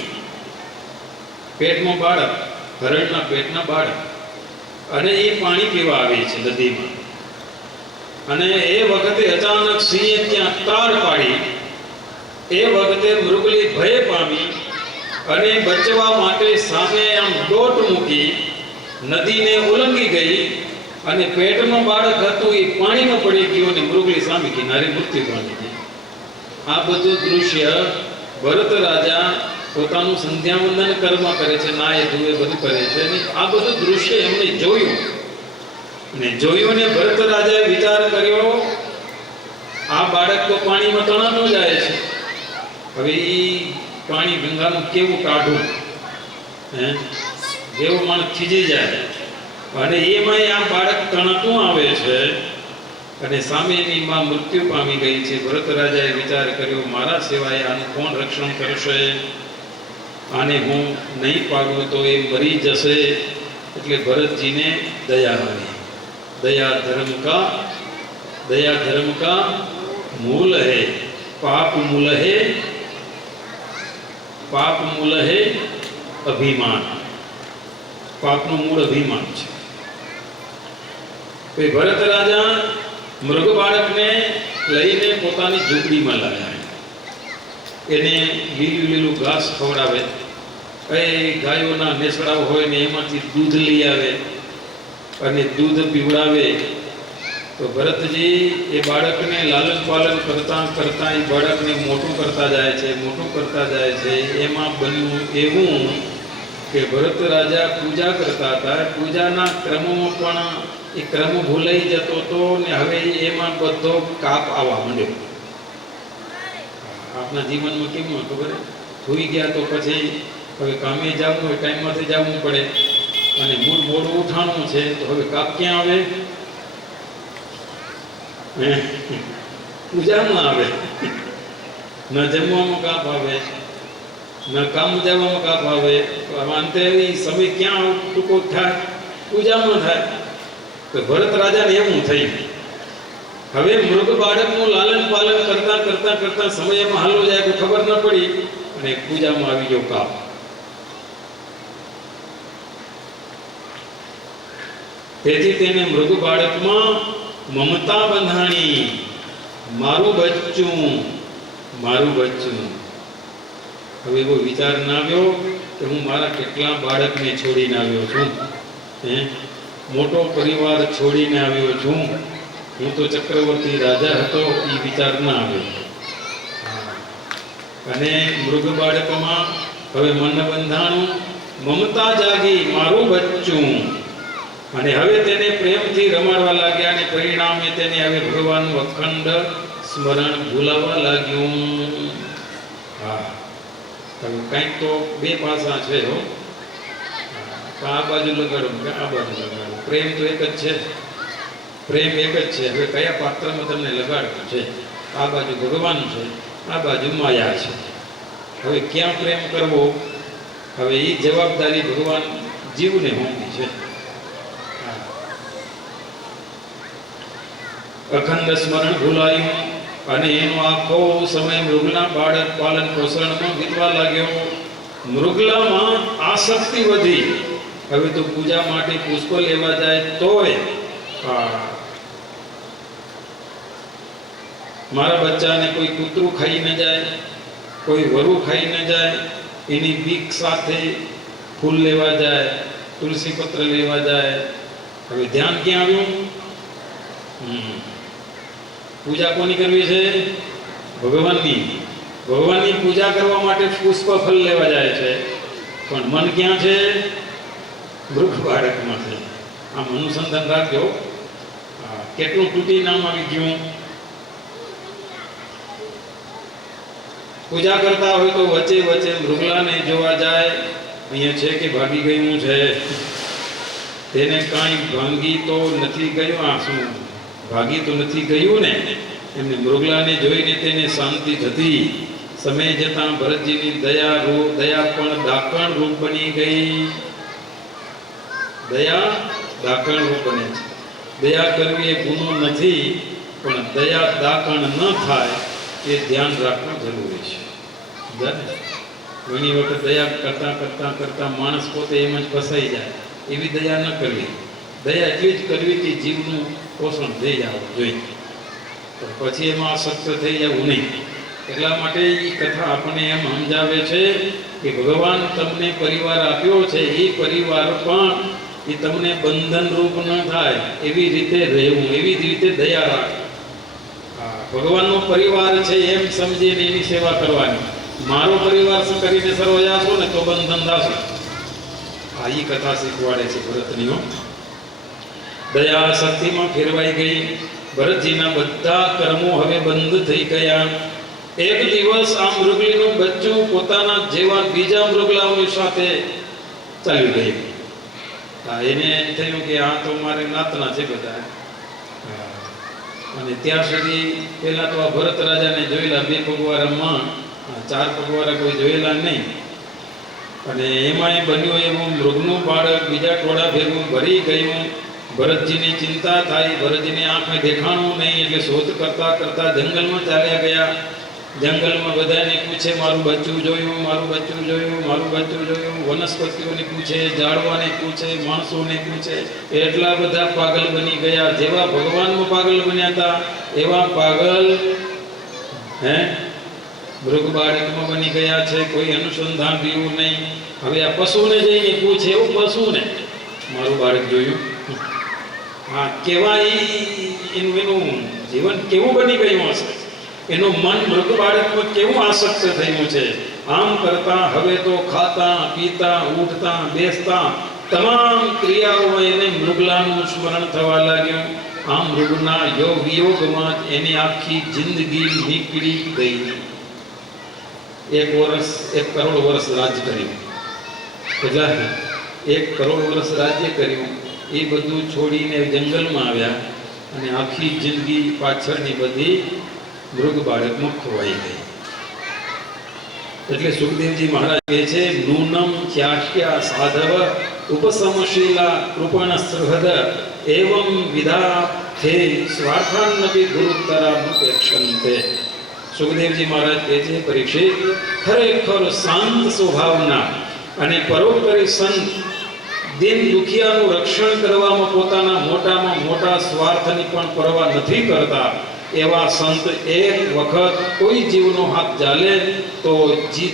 પેટમાં બાળક, હરણના પેટના બાળક, અને એ પાણી પીવા આવે છે નદીમાં. અને એ વખતે અચાનક સિંહે ત્યાં તાર પાડી. એ વખતે મૃગલી ભય પામી અને બચવા માટે સામે આમ દોટ મૂકી નદીને ઉલ્લંઘી ગઈ અને પેટમાં બાળક હતું એ પાણીમાં પડી ગયું અને મૃગલી સામે કિનારે મૃત્યુ પામી ગઈ. આ બધું દૃશ્ય ભરત રાજા પોતાનું સંધ્યાવંદન કર્મ કરે છે, નાય ધોવે બધું કરે છે, અને આ બધું દૃશ્ય એમને જોયું. ને જોયું ને ભરત રાજાએ વિચાર કર્યો, આ બાળક તો પાણીમાં તણાતું જાય છે, હવે એ પાણી ગંગાનું કેવું કાઢું? હે, જેવું માણસ ખીજી જાય. અને એમાં આ બાળક તણાતું આવે છે અને સામે એની માં મૃત્યુ પામી ગઈ છે. ભરત રાજાએ વિચાર કર્યો, મારા સિવાય આનું કોણ રક્ષણ કરશે? આને હું નહીં પાડું તો એ મરી જશે. એટલે ભરતજીને દયા આવી. दया धर्म का मूल है, पाप मूल है अभिमान. पापનું મૂળ અભિમાન છે. કોઈ ભરત રાજા મૃગ બાળકને લઈને પોતાની ઝૂંપડીમાં લાવ્યા. એને લીલું ઘાસ ખવડાવે. કઈ ગાયોના નેસડાઓ હોય ને એમાંથી દૂધ લઈ આવે અને દૂધ પીવડાવે. તો ભરતજી એ બાળકને લાલન પાલન કરતા કરતા એ બાળકને મોટું કરતા જાય છે. એમાં બન્યું એવું કે ભરત રાજા પૂજા કરતા હતા. પૂજાના ક્રમોમાં પણ એ ક્રમ ભૂલાઈ જતો હતો ને હવે એમાં બધો કાપ આવવા માંડ્યો. આપણા જીવનમાં કેવું ખબર, ભૂઈ ગયા તો પછી હવે કામે જવું હોય, ટાઈમમાંથી જવું પડે અને મોડું ઉઠાણું છે તો હવે કાપ ક્યાં આવે? પૂજામાં આવે. ન જમવામાં કાપ આવે, ન કામ જવામાં કાપ આવે. અંતે સમય ક્યાં ટૂંકો થાય? પૂજામાં થાય. તો ભરત રાજાને એવું થયું. હવે મૃગ બાળકનું લાલન પાલન કરતા કરતા કરતા સમયમાં હાલો જાય તો ખબર ન પડી અને પૂજામાં આવી ગયો કાપ. તેથી તેને મૃગ બાળકમાં મમતા બંધાણી, મારું બચ્ચું, મારું બચ્ચું. હવે એવો વિચાર ના આવ્યો કે હું મારા કેટલા બાળકને છોડીને આવ્યો છું, મોટો પરિવાર છોડીને આવ્યો છું, હું તો ચક્રવર્તી રાજા હતો, એ વિચાર ના આવ્યો. અને મૃગ બાળકમાં હવે મન બંધાણું, મમતા જાગી, મારું બચ્ચું. અને હવે તેને પ્રેમથી રમાડવા લાગ્યા અને પરિણામે તેને હવે ભગવાનનું અખંડ સ્મરણ ભૂલાવા લાગ્યું. હા, હવે કંઈક તો બે પાસા છે હો. આ બાજુ લગાડો કે આ બાજુ લગાડો, પ્રેમ તો એક જ છે, પ્રેમ એક જ છે. હવે કયા પાત્રમાં તમને લગાડવું છે? આ બાજુ ભગવાન છે, આ બાજુ માયા છે. હવે ક્યાં પ્રેમ કરવો, હવે એ જવાબદારી ભગવાન જીવને હોવી છે. અખંડ સ્મરણ ભૂલાયું અને એનો આખો સમય મૃગના બાળક પાલન પોષણમાં વીતવા લાગ્યો. મૃગલામાં આસક્તિ વધી. હવે તો પૂજા માટે પુષ્પ લેવા જાય તોય મારા બચ્ચાને કોઈ કૂતરું ખાઈ ન જાય, કોઈ વરુ ખાઈ ન જાય, એની બીક સાથે ફૂલ લેવા જાય, તુલસી પત્ર લેવા જાય. હવે ધ્યાન ક્યાં આવ્યું? પૂજા કોની કરવી છે? ભગવાનની. ભગવાનની પૂજા કરવા માટે પુષ્પ ફળ લેવા જાય છે, પણ મન ક્યાં છે? મૃગ બાળકમાં છે. આમ અનુસંધાન રાખજો. કેટલું તૂટી નામ આવી ગયું. પૂજા કરતા હોય તો વચ્ચે વચ્ચે મૃગલાને જોવા જાય, અહીંયા છે કે ભાગી ગયું છે. તેને કાંઈ ભાંગી તો નથી ગયું. આ શું ભાગી તો નથી ગયું ને? એમને મૃગલાને જોઈને તેને શાંતિ થતી. સમય જતાં ભરતજીની દયા પણ દાખણ રૂપ બની ગઈ. દયા દાખણ રૂપ બને છે. દયા કરવી એ ગુનો નથી, પણ દયા દાખણ ન થાય એ ધ્યાન રાખવું જરૂરી છે. ઘણી વખત દયા કરતા કરતા કરતા માણસ પોતે એમ જ ફસાઈ જાય. એવી દયા ન કરવી. દયા એટલી જ કરવી કે જીવનું પોષણ થઈ જવું જોઈએ, પણ પછી એમાં આસક્ત થઈ જવું નહીં. એટલા માટે એ કથા આપણને એમ સમજાવે છે કે ભગવાન તમને પરિવાર આપ્યો છે, એ પરિવાર પણ એ તમને બંધન રૂપ ન થાય એવી રીતે રહેવું, એવી જ રીતે દયા રાખવી. ભગવાનનો પરિવાર છે એમ સમજીને એની સેવા કરવાની. મારો પરિવાર કરીને સર્વ જાશો ને તો બંધન દાશો. આ એ કથા શીખવાડે છે ભરતનીઓ. દયા શક્તિમાં ફેરવાઈ ગઈ. ભરતજીના બધા કર્મો હવે બંધ થઈ ગયા. એક દિવસ આ મૃગલીનું બચ્ચું પોતાના જેવા બીજા મૃગલાઓની સાથે ચાલ્યું ગયું. એને થયું કે આ તો મારે નાતના છે બધા. અને ત્યાં સુધી પહેલા તો આ ભરત રાજાને જોયેલા 2 પગવારામાં, 4 પગવારા કોઈ જોયેલા નહીં. અને એમાંય બન્યું એવું મૃગનું બાળક બીજા ટોળા ભેગું ભરી ગયું. ભરતજીની ચિંતા થાય. ભરતજીની આંખને દેખાણું નહીં એટલે શોધ કરતા કરતા જંગલમાં ચાલ્યા ગયા. જંગલમાં બધાને પૂછે, મારું બચ્ચું જોયું, મારું બચ્ચું જોયું, મારું બચ્ચું જોયું. વનસ્પતિઓને પૂછે, ઝાડવાને પૂછે, માણસોને પૂછે. એટલા બધા પાગલ બની ગયા. જેવા ભગવાનમાં પાગલ બન્યા હતા એવા પાગલ મૃગ બાળકમાં બની ગયા છે. કોઈ અનુસંધાન રહ્યું નહીં. હવે આ પશુને જઈને પૂછે, એવું પશુને મારું બાળક જોયું. હા, કેવા એનું જીવન કેવું બની ગયું હશે, એનું મન મૃગ બાળકમાં કેવું આસક્ત થયું છે. આમ કરતા હવે તો ખાતા પીતા ઉઠતા બેસતા તમામ ક્રિયાઓ એને મૃગલાનું સ્મરણ થવા લાગ્યું. આમ મૃગના વિયોગમાં એની આખી જિંદગી નીકળી ગઈ. 1 કરોડ વર્ષ રાજ્ય કર્યું. કેટલા? 1 કરોડ વર્ષ રાજ્ય કર્યું. એ બધું છોડીને જંગલમાં આવ્યા અને આખી જિંદગી પાછળની બધી મૃગ બાળકમાં ખોવાઈ ગઈ. એટલે સુખદેવજી મહારાજ કહે છે, નૂનમ ખ્યાષ્યા સાધવ ઉપસમશીલા કૃપણ સહૃદ એવં વિધા થે સ્વાર્થાન્નપી ગુરુતરામુપેક્ષંતે. સુખદેવજી મહારાજ કહે છે, પરીક્ષિત ખરેખર શાંત સ્વભાવના અને પરોપરી સંત દિન દુખિયાનું રક્ષણ કરવામાં પોતાના મોટામાં મોટા સ્વાર્થની પણ પરવા નથી કરતા એવા સંત એક વખત કોઈ જીવનો હાથ ઝાલે તો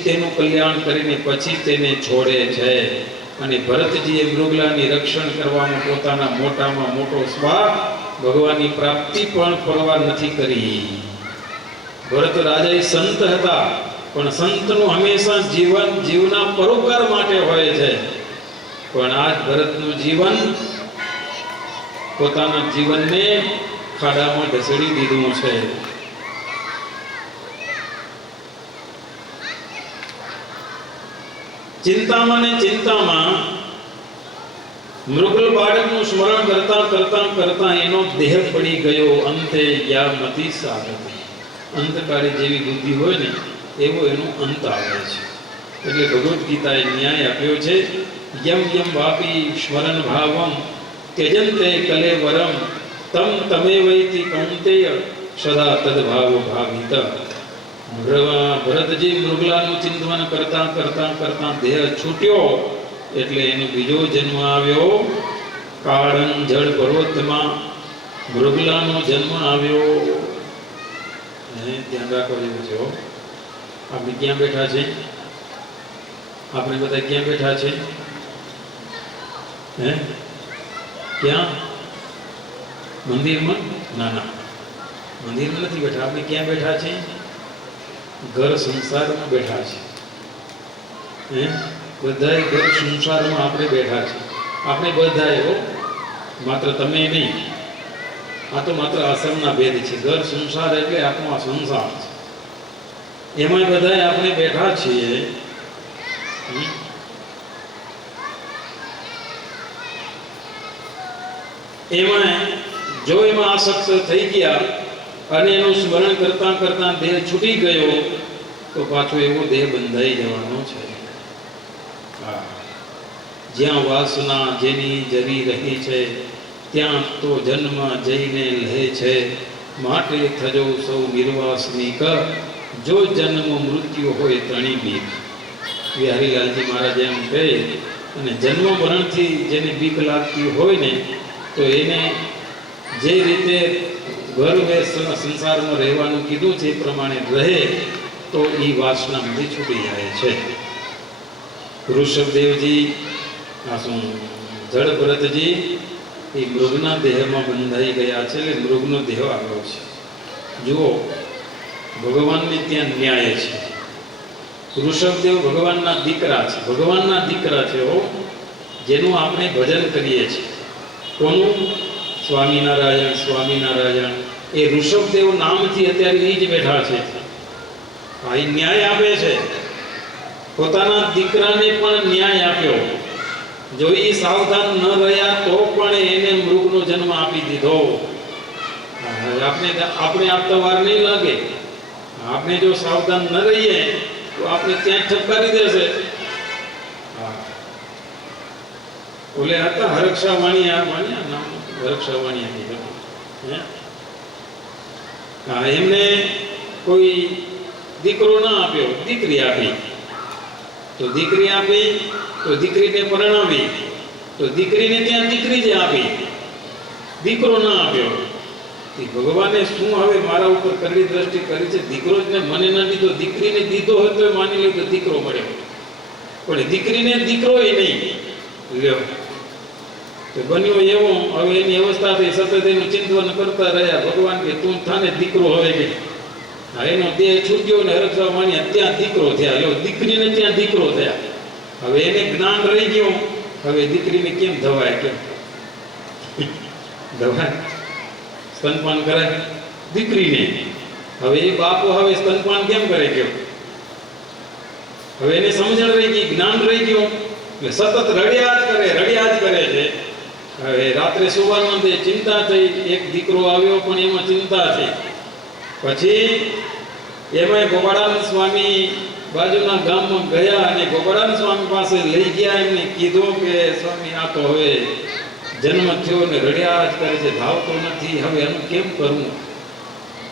તેનું કલ્યાણ કરીને પછી તેને છોડે છે. અને ભરતજીએ મૃગલાની રક્ષણ કરવામાં પોતાના મોટામાં મોટો સ્વાર્થ ભગવાનની પ્રાપ્તિ પણ પરવા નથી કરી. ભરત રાજા સંત હતા, પણ સંતનું હંમેશા જીવન જીવના પરોપકાર માટે હોય છે. પણ આજ ભરતનું જીવન પોતાના જીવનને ખાડામાં ઢસડી દીધું છે. ચિંતામાં ને ચિંતામાં મૃગલ બાળકનું સ્મરણ કરતા કરતા કરતા એનો દેહ પડી ગયો. અંતે યામતી સાગતી, અંતકાળી જેવી બુદ્ધિ હોય ને એવો એનો અંત આવે છે. એટલે ભગવદ્ ગીતાએ ન્યાય આપ્યો છે. યમ યમ વાપી સ્મરણ ભાવમ ત્યજંતે કલેવરમ તમ તમે વૈતિ કૌંતેય સદા તદભાવો ભાવિત. ભરતજી મૃગલાનું ચિંતન કરતા કરતા કરતા દેહ છૂટ્યો એટલે એનો બીજો જન્મ આવ્યો. કાળન જળ પર્વતમાં મૃગલાનો જન્મ આવ્યો. ધ્યાન રાખવા જેવું છે. આપણે ક્યાં બેઠા છે? આપણે બધા ક્યાં બેઠા છે? ક્યાં? મંદિરમાં? ના ના, મંદિરમાં નથી બેઠા. આપણે ક્યાં બેઠા છે? ઘર સંસારમાં બેઠા છે. બધાય ઘર સંસારમાં આપણે બેઠા છે. આપણે બધાય, માત્ર તમે નહીં. આ તો માત્ર આશ્રમના ભેદ છે. ઘર સંસાર એટલે આપણો આ સંસાર છે. એમાં બધાય આપણે બેઠા છીએ. એમાં જો એમાં આસક્ત થઈ ગયા અને એનું સ્મરણ કરતા કરતા દેહ છૂટી ગયો તો પાછો એવો દેહ બંધાઈ જવાનો છે. જ્યાં વાસના જેની જરી રહી છે ત્યાં તો જન્મ જઈને લહે છે. માટે થજો સૌ નિર્વાસનિક, જો જન્મ મૃત્યુ હોય તણી બીક. વિહારીલાલજી મહારાજ એમ કહે. અને જન્મ મરણથી જેને બીક લાગતી હોય ને તો એને જે રીતે ઘર સંસારમાં રહેવાનું કીધું છે એ પ્રમાણે રહે તો એ વાસનામાંથી છૂટી જાય છે. ઋષભદેવજી જળ ભરતજી એ મૃગના દેહમાં બંધાઈ ગયા છે. એટલે મૃગનો દેહ આવ્યો છે. જુઓ, ભગવાનને ત્યાં ન્યાય છે. ઋષભદેવ ભગવાનના દીકરા છે. ભગવાનના દીકરા છે જેનું આપણે ભજન કરીએ છીએ. કોનું? સ્વામિનારાયણ સ્વામિનારાયણ. એ ઋષભદેવ નામથી અત્યારે એ જ બેઠા છે. આ ન્યાય આપે છે. પોતાના દીકરાને પણ ન્યાય આપ્યો. જો એ સાવધાન ન રહ્યા તો પણ એને મૃગનો જન્મ આપી દીધો. આપણે આપતા વાર નહીં લાગે. આપણે જો સાવધાન ન રહીએ તો આપણે ત્યાં ઠપકારી દેશે. ઓલે હતા હરક્ષા વાણિયા નામ, હરક્ષા વાણિયા એમને કોઈ દીકરો ના આપ્યો, દીકરી આપી. તો દીકરી આપી તો દીકરીને પરણાવી તો દીકરીને ત્યાં દીકરી જ આપી, દીકરો ના આપ્યો. ભગવાને શું હવે મારા ઉપર કરડી દ્રષ્ટિ કરી છે? દીકરો જ ને મને ના દીધો, દીકરીને દીધો હોય તો માની લો કે દીકરો મળ્યો, પણ દીકરીને દીકરો એ નહીં લ્યો. તો બન્યો એવો. હવે એની અવસ્થા થઈ, સતત એનું ચિંતન કરતા રહ્યા. ભગવાન કે તું થાને દીકરો હવે કે એનો દેહ છૂટ્યો ને હરક્ષા વાણિયા ત્યાં દીકરો થયા. લો, દીકરીને ત્યાં દીકરો થયા. હવે એને જ્ઞાન રહી ગયું. હવે દીકરીને કેમ ધવાય? કેમ ધવાય? સ્તનપાન કરાય દીકરીને. હવે એ બાપો હવે સ્તનપાન કેમ કરે? ગયો હવે એને સમજણ રહી ગઈ, જ્ઞાન રહી ગયું. એટલે સતત રડ્યા જ કરે છે. હવે રાત્રે સુવાનું તે ચિંતા થઈ. એક દીકરો આવ્યો પણ એમાં ચિંતા થઈ. પછી એમાં ગોપાળાનંદ સ્વામી બાજુના ગામમાં ગયા અને ગોપાળાનંદ સ્વામી પાસે લઈ ગયા. એમને કીધું કે સ્વામી આ તો હવે જન્મ થયો ને રડ્યા જ કરે છે, ભાવતો નથી, હવે એનું કેમ કરવું?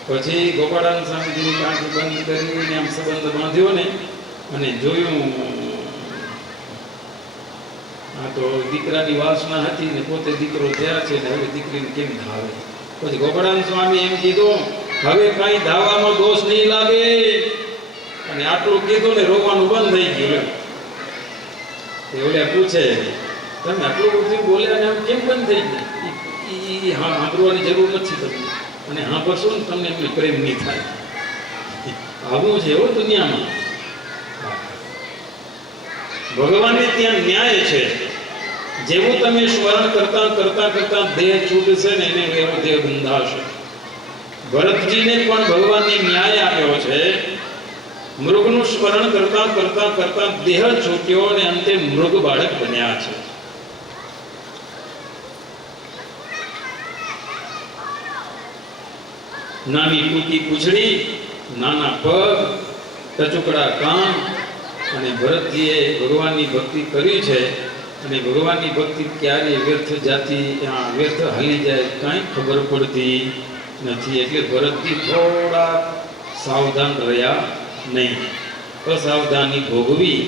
પછી ગોપાળાનંદ સ્વામીજીની આંખ બંધ કરીને આમ સંબંધ બાંધ્યો ને અને જોયું આ તો દીકરાની વાસના હતી ને પોતે દીકરો થયા છે ને હવે દીકરીને કેમ ધાવે. પછી ગોપાળાનંદ સ્વામી એમ કીધું, હવે કાંઈ ધાવામાં દોષ નહીં લાગે. અને આટલું કીધું ને રોવાનું બંધ થઈ ગયું. એ ઓલા પૂછે, તમે આટલું બધું બોલ્યા ને આમ કેમ બંધ થઈ ગયું? હા, સાંભળવાની જરૂર નથી તમને, અને સાંભળશો ને તમને એમને પ્રેમ નહીં થાય. આવું છે એવો દુનિયામાં. ભગવાનને ત્યાં ન્યાય છે. જેવું તમે સ્મરણ કરતા કરતા કરતા દેહ છૂટશે ને એને એવો દેહ બંધાશે. ભરતજીને પણ ભગવાનને ન્યાય આપ્યો છે. મૃગનું સ્મરણ કરતા કરતા કરતા દેહ છૂટ્યો અને અંતે મૃગ બાળક બન્યા છે. નાની ટૂંકી પૂંછડી, નાના પગ, ટચુકડા કાન, અને ભરતજીએ ભગવાનની ભક્તિ કરી છે. અને ભગવાનની ભક્તિ ક્યારે વ્યર્થ જાતી, વ્યર્થ હાલી જાય કાંઈ ખબર પડતી નથી. એટલે ભરતજી થોડા સાવધાન રહ્યા નહીં. અસાવધાની ભોગવી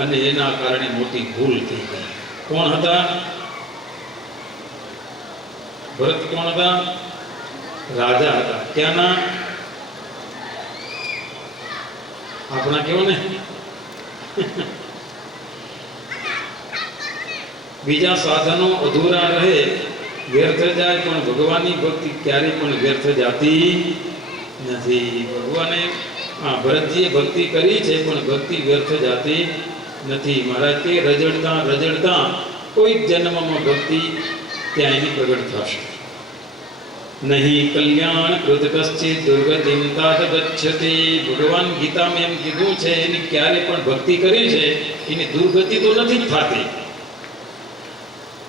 અને એના કારણે મોટી ભૂલ થઈ ગઈ. કોણ હતા ભરત? કોણ હતા? રાજા હતા. ક્યાંના? આપણા કેવો ને બીજા સાધનો અધૂરા રહે, વ્યર્થ જાય, પણ ભગવાનની ભક્તિ ક્યારેય પણ વ્યર્થ જાતી નથી. ભગવાને ભરતજીએ ભક્તિ કરી છે, પણ ભક્તિ વ્યર્થ જાતી નથી. મહારાજ કે રજડતા રજડતા કોઈક જન્મમાં ભક્તિ ત્યાં એની પ્રગટ થશે. નહીં કલ્યાણ કૃત કશ્ચિત દુર્ગતિમ તાત ગચ્છતિ. ભગવાન ગીતામાં એમ કીધું છે, એની ક્યારે પણ ભક્તિ કરી છે એની દુર્ગતિ તો નથી જ થતી.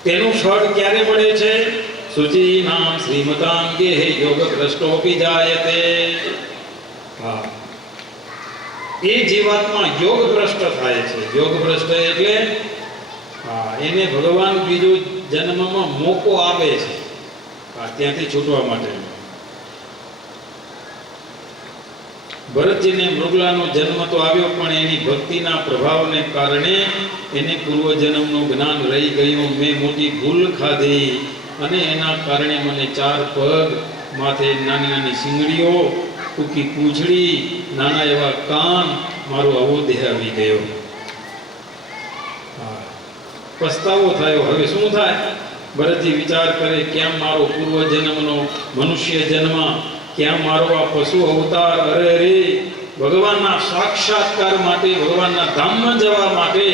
તેનું ફળ ક્યારે મળે છે? શુચિનામ શ્રીમતામ ગેહે યોગ ભ્રષ્ટોપી જાયતે. હા, એ જીવાત્મા યોગ ભ્રષ્ટ થાય છે. યોગ ભ્રષ્ટ એટલે એને ભગવાન બીજો જન્મમાં મોકો આપે છે ત્યાંથી છૂટવા માટે. ભરતજીને મૃગલાનો જન્મ તો આવ્યો, પણ એની ભક્તિના પ્રભાવને કારણે એને પૂર્વજન્મનું જ્ઞાન રહી ગયું. મેં મોટી ભૂલ ખાધી અને એના કારણે મને 4 પગ, માથે નાની નાની શીંગડીઓ, ટૂંકી પૂંછડી, નાના એવા કાન, મારો આવો દેહ આવી ગયો. પસ્તાવો થયો. હવે શું થાય? ભરતજી વિચાર કરે, ક્યાં મારો પૂર્વજન્મનો મનુષ્ય જન્મ, ક્યાં મારો આ પશુ અવતાર. અરે અરે, ભગવાનના સાક્ષાત્કાર માટે, ભગવાનના ધામમાં જવા માટે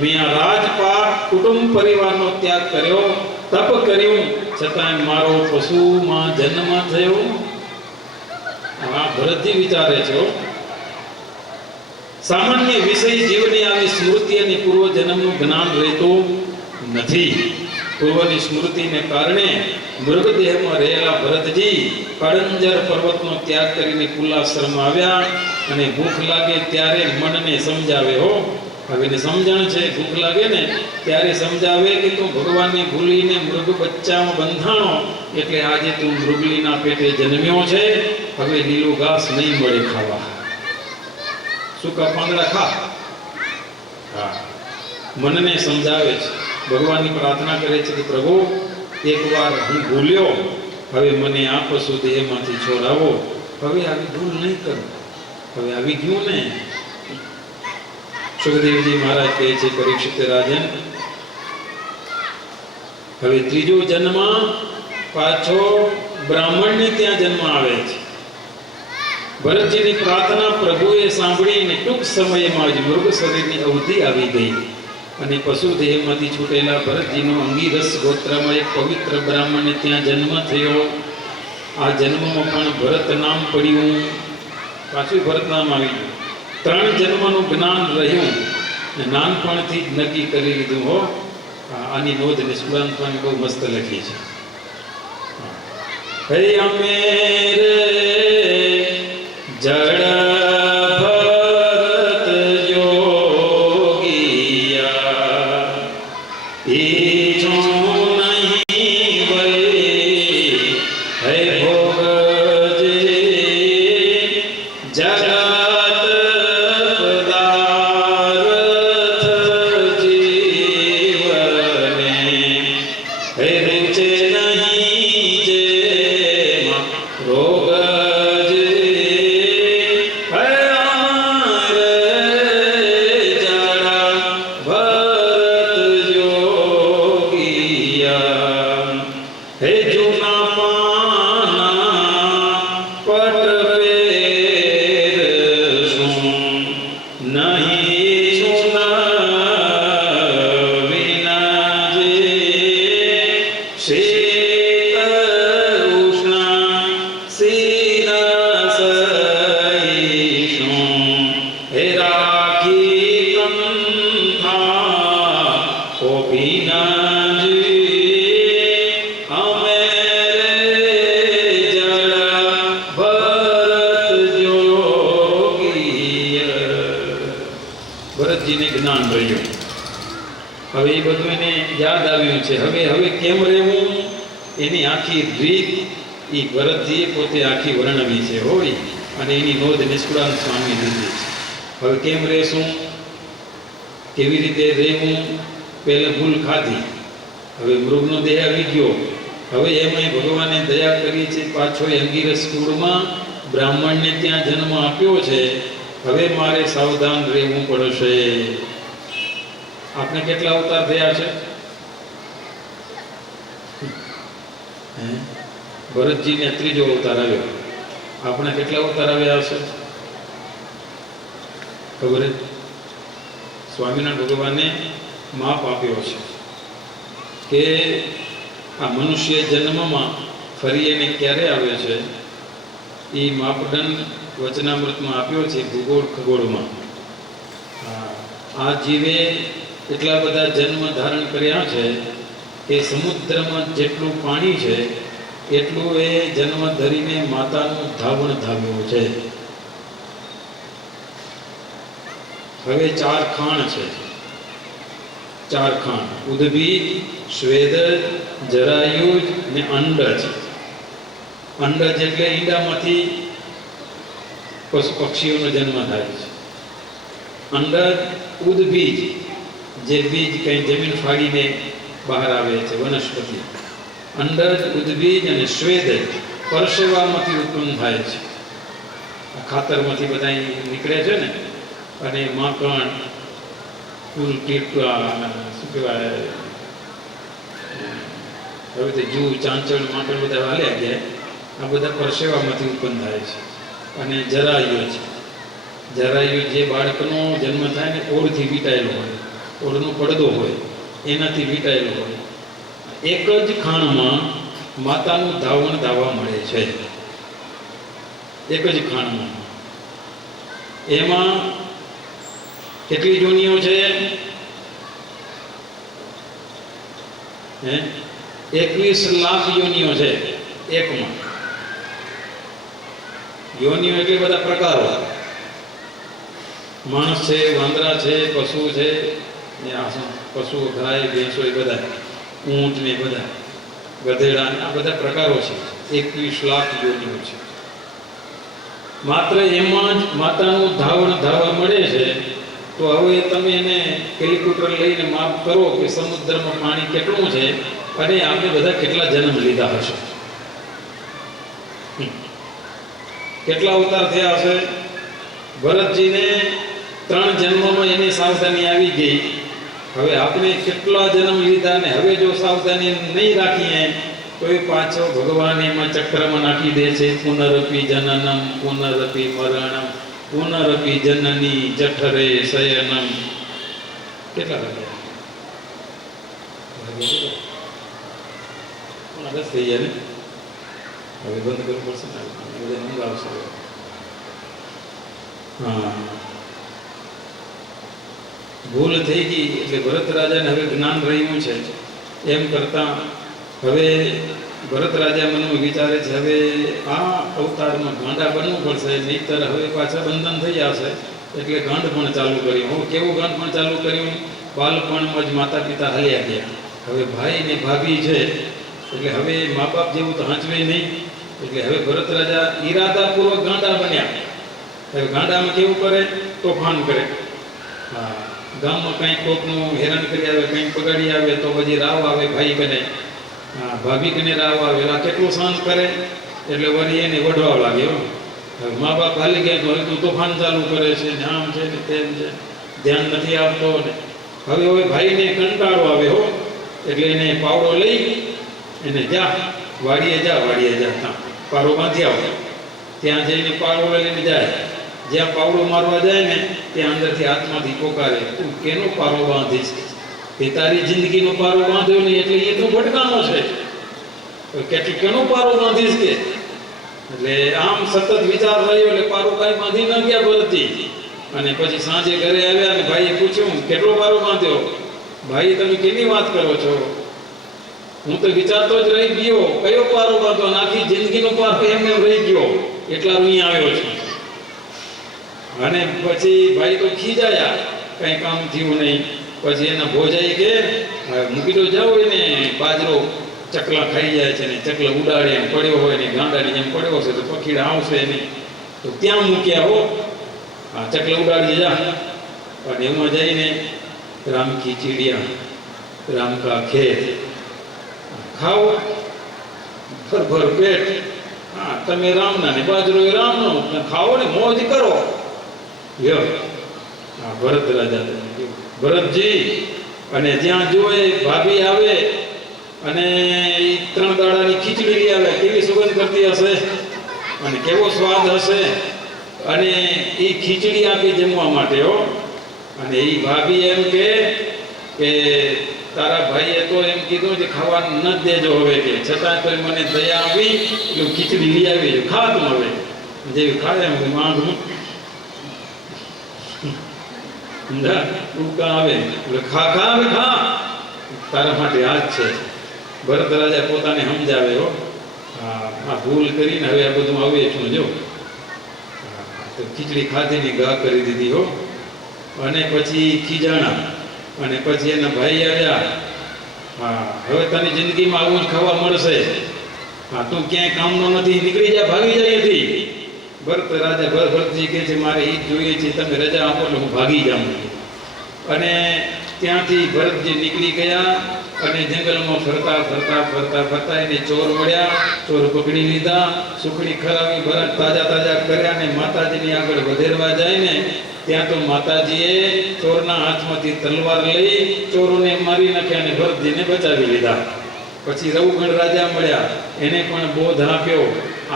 મેં આ રાજપાટ કુટુંબ પરિવારનો ત્યાગ કર્યો, તપ કર્યું, છતાં મારો પશુમાં જન્મ થયો. આ ભરતજી વિચારે છે. સામાન્ય વિષય જીવની આવી સ્મૃતિ અને પૂર્વજન્મનું જ્ઞાન રહેતું નથી. પૂર્વની સ્મૃતિને કારણે મૃગદેહમાં રહેલા ભરતજી કળંજર પર્વતનો ત્યાગ કરીને કુલાશ્રમમાં આવ્યા. અને ભૂખ લાગે ત્યારે મનને સમજાવે. હવે એને સમજણ છે, ભૂખ લાગે ને ત્યારે સમજાવે કે તું ભગવાનને ભૂલીને મૃગ બચ્ચામાં બંધાણો, એટલે આજે તું મૃગલીના પેટે જન્મ્યો છે. હવે લીલું ઘાસ નહીં મળે ખાવા, સૂકા પાંદડા ખા. હા, મનને સમજાવે છે. ભગવાનની પ્રાર્થના કરે છે કે પ્રભુ, એકવાર હું ભૂલ્યો, હવે મને આ પશુ દેહમાંથી છોડાવો. હવે આવી ભૂલ નહીં કરું. હવે આવી ગયું ને. સુખદેવજી મહારાજ કહે છે, પરીક્ષિત રાજન, હવે ત્રીજો જન્મ પાછો બ્રાહ્મણને ત્યાં જન્મ આવે છે. ભરતજીની પ્રાર્થના પ્રભુએ સાંભળીને ટૂંક સમયમાં જ મૃગ શરીરની અવધિ આવી ગઈ. અને પશુ દેહમાંથી છૂટેલા ભરતજીનો અંગીરસ ગોત્રમાં એક પવિત્ર બ્રાહ્મણને ત્યાં જન્મ થયો. આ જન્મમાં પણ ભરત નામ પડ્યું. પાછું ભરત નામ આવી ગયું. 3 જન્મનું જ્ઞાન રહ્યું. નાનપણથી જ નક્કી કરી લીધું. આની નોંધ નિષ્કુળાનંદ સ્વામી બહુ મસ્ત લખી છે. હે અમે જડ જગત પદાર્થ જીવ ગોપીનાથજી અમે જડા ભરત જોગીય. ભરતજીને જ્ઞાન રહ્યું. હવે એ બધું એને યાદ આવ્યું છે. હવે કેમ રહેવું એની આખી રીત એ ભરતજીએ પોતે આખી વર્ણવી છે હોય, અને એની નોંધ નિષ્કુળાનંદ સ્વામી લીધી છે. હવે કેમ રહેશું, કેવી રીતે રહેવું. પહેલાં ભૂલ ખાધી, હવે મૃગનો દેહ આવી ગયો. હવે એમાં ભગવાને દયા કરી છે, પાછો અંગીરસ કુળમાં બ્રાહ્મણને ત્યાં જન્મ આપ્યો છે. હવે મારે સાવધાન રહેવું પડશે. આપણે કેટલા અવતાર થયા છે? ભરતજીને ત્રીજો અવતાર આવ્યો. આપણે કેટલા અવતાર આવ્યા હશે ખબર? સ્વામિનારાયણ ભગવાને માપ આપ્યો છે કે આ મનુષ્ય જન્મમાં ફરી એને ક્યારે આવે છે, એ માપદંડ વચનામૃતમાં આપ્યો છે, ભૂગોળ ખગોળમાં. આ જીવે એટલા બધા જન્મ ધારણ કર્યા છે કે સમુદ્રમાં જેટલું પાણી છે એટલું એ જન્મ ધરીને માતાનું ધાવણ ધાવ્યું છે. હવે 4 ખાણ છે. 4 ખાણ: ઉદ્ભીજ, સ્વેદજ, જરાયુજ ને અંડજ. અંડજ એટલે ઈંડામાંથી પશુ પક્ષીઓનો જન્મ થાય છે. અંડજ, ઉદ્ભીજ જે બીજ કંઈ જમીન ફાડીને બહાર આવે છે, વનસ્પતિ. અંડજ, ઉદ્ભીજ અને સ્વેદજ પરસેવામાંથી ઉત્પન્ન થાય છે. આ ખાતરમાંથી બધા નીકળે છે ને, અને માખણ, ફૂલ, શું કહેવાય, હવે તે જૂ, ચાંચળ, માખણ બધા હાલ્યા ગયા. આ બધા પરસેવામાંથી ઉત્પન્ન થાય છે. અને જરાયુ છે. જરાયુ જે બાળકનો જન્મ થાય ને ઓળથી વીંટાયેલો હોય, ઓળનો પડદો હોય એનાથી વીંટાયેલો હોય. એક જ ખાણમાં માતાનું ધાવણ ધાવા મળે છે. એક જ ખાણમાં. એમાં કેટલી યોનિઓ છે? 21 લાખ યોનિઓ છે એકમાં. યોનિઓ એટલે બધા પ્રકારો. માણસ છે, વાંદરા છે, પશુ છે, પશુ, ગાય, ભેંસો, એ બધા, ઊંટ ને બધા, ગધેડા, આ બધા પ્રકારો છે. 21 લાખ યોનિઓ છે. માત્ર એમાં જ માતાનું ધાવણ ધાવા મળે છે. તો હવે તમે એને કેલ્ક્યુલેટર લઈને માપ કરો કે સમુદ્રમાં પાણી કેટલું છે અને આપણે બધા કેટલા જન્મ લીધા હશે, કેટલા અવતાર થયા હશે. ભરતજીને 3 જન્મમાં એની સાવધાની આવી ગઈ. હવે આપણે કેટલા જન્મ લીધા ને હવે જો સાવધાની નહીં રાખીએ તો એ પાછો ભગવાન એમાં ચક્રમાં નાખી દે છે. પુનરપી જનનમ પુનરપી મરણમ પુનરપી જનની જઠરે શયનમ. કેટલા લાગ્યા? બસ થઈ ગયા ને? હવે બંધ કરવું પડશે ને, બધા ઊંઘ આવશે. હા, ભૂલ થઈ ગઈ એટલે ભરત રાજાને હવે જ્ઞાન રહ્યું છે. એમ કરતા હવે ભરત રાજા મનમાં વિચારે છે, હવે આ અવતારમાં ગાંડા બનવું પડશે, નહીંતર હવે પાછા બંધન થઈ જશે. એટલે ગાંડ પણ ચાલુ કર્યું. હું કેવું ગાંડ પણ ચાલુ કર્યું? બાળપણમાં જ માતા પિતા હાલ્યા ગયા. હવે ભાઈ ને ભાભી છે એટલે હવે મા બાપ જેવું તો હાંચવે નહીં. એટલે હવે ભરત રાજા ઈરાદાપૂર્વક ગાંડા બન્યા. હવે ગાંડામાં કેવું કરે? તોફાન કરે. હા, ગામમાં કંઈક કોકનું હેરાન કરી આવે, કંઈક પગાડી આવે તો પછી રાવ આવે ભાઈ કને, હા ભાભી કને રાવ આવે. આ કેટલું સહન કરે એટલે વળી એને વઢવા લાગે. હવે મા બાપ હાલી ગયા તો હવે તું તોફાન ચાલુ કરે છે ને, આમ છે ને તેમ છે, ધ્યાન નથી આપતો ને. હવે ભાઈને કંટાળો આવે હો, એટલે એને પાવડો લઈ એને વાડીએ જા ત્યાં પારો બાંધી આવો. ત્યાં જઈને પાવડો લઈને જાય. જ્યાં પાવડો મારવા જાય ને ત્યાં અંદરથી આત્માથી પોકારે, તું કેનો પારો બાંધીશ? એ તારી જિંદગીનો પારો બાંધ્યો નહીં એટલે એ તો ભટકાનો છે. કેનો પારો બાંધીશ કે? એટલે આમ સતત વિચાર રહ્યો એટલે પારો કાંઈ બાંધી ન ગયા ભરતજી. અને પછી સાંજે ઘરે આવ્યા અને ભાઈએ પૂછ્યું કેટલો પારો બાંધ્યો? ભાઈ તમે કેની વાત કરો છો? હું તો વિચારતો જ રહી ગયો, કયો પારો બાંધો, આખી જિંદગીનો પારો એમને રહી ગયો, એટલા અહીં આવ્યો છું. અને પછી ભાઈ તો ખીજાયા, કઈ કામ થયું નહીં. પછી એના ભોજાઈ કે મૂકી તો જાઓ, એને બાજરો ચકલા ખાઈ જાય છે ને, ચકલા ઉડાડે એમ પડ્યો હોય ને, ગાંડાની જેમ પડ્યો છે તો પખીડા આવશે નહીં, તો ત્યાં મૂક્યા હો, આ ચકલા ઉડાડી જા. અને એમાં જઈને રામ કી ચીડિયા રામ કા ખેત, ખાઓ ભર ભર પેટ. હા, તમે રામના ને બાજરો એ રામનો, ખાઓ ને મોજ કરો. લ્યો, આ ભરત રાજા, ભરતજી. અને જ્યાં જોએ ભાભી આવે અને 3 દાડાની ખીચડી લઈ આવે, કેવી સુગંધ કરતી હશે અને કેવો સ્વાદ હશે. અને એ ખીચડી આપી જમવા માટે હો. અને એ ભાભી એમ કે તારા ભાઈએ તો એમ કીધું કે ખાવાનું ન દેજો હવે, કે છતાં તો મને દયા આવી એટલે ખીચડી લઈ આવી, ખા તું હવે. જેવી ખાય એમ માંગું ટૂંકા આવે એટલે ખા ખા હવે ખા, તારા માટે આ જ છે. ભરત રાજા પોતાને સમજાવે હો, આ ભૂલ કરીને હવે આ બધું આવે છું જો. તો ખીચડી ખાધીની ગા કરી દીધી હો. અને પછી ખીજાણા. અને પછી એના ભાઈ આવ્યા, હા હવે તને જિંદગીમાં આવું જ ખાવા મળશે, હા તું ક્યાંય કામનો નથી, નીકળી જા, ભાગી જાય નથી. ભરત રાજા ભરતજી કહે છે મારે એ જ જોઈએ છે, તમે રજા આપો એટલે હું ભાગી જાઉં. અને ત્યાંથી ભરતજી નીકળી ગયા અને જંગલમાં ફરતા ફરતા ફરતા ફરતા એને ચોર મળ્યા. ચોર પકડી લીધા, સુખડી ખરાવી ભરત તાજા કર્યા અને માતાજીની આગળ વધેરવા જાય ને ત્યાં તો માતાજીએ ચોરના હાથમાંથી તલવાર લઈ ચોરોને મારી નાખ્યા અને ભરતજીને બચાવી લીધા. પછી રઘુગણ રાજા મળ્યા, એને પણ બોધ આપ્યો.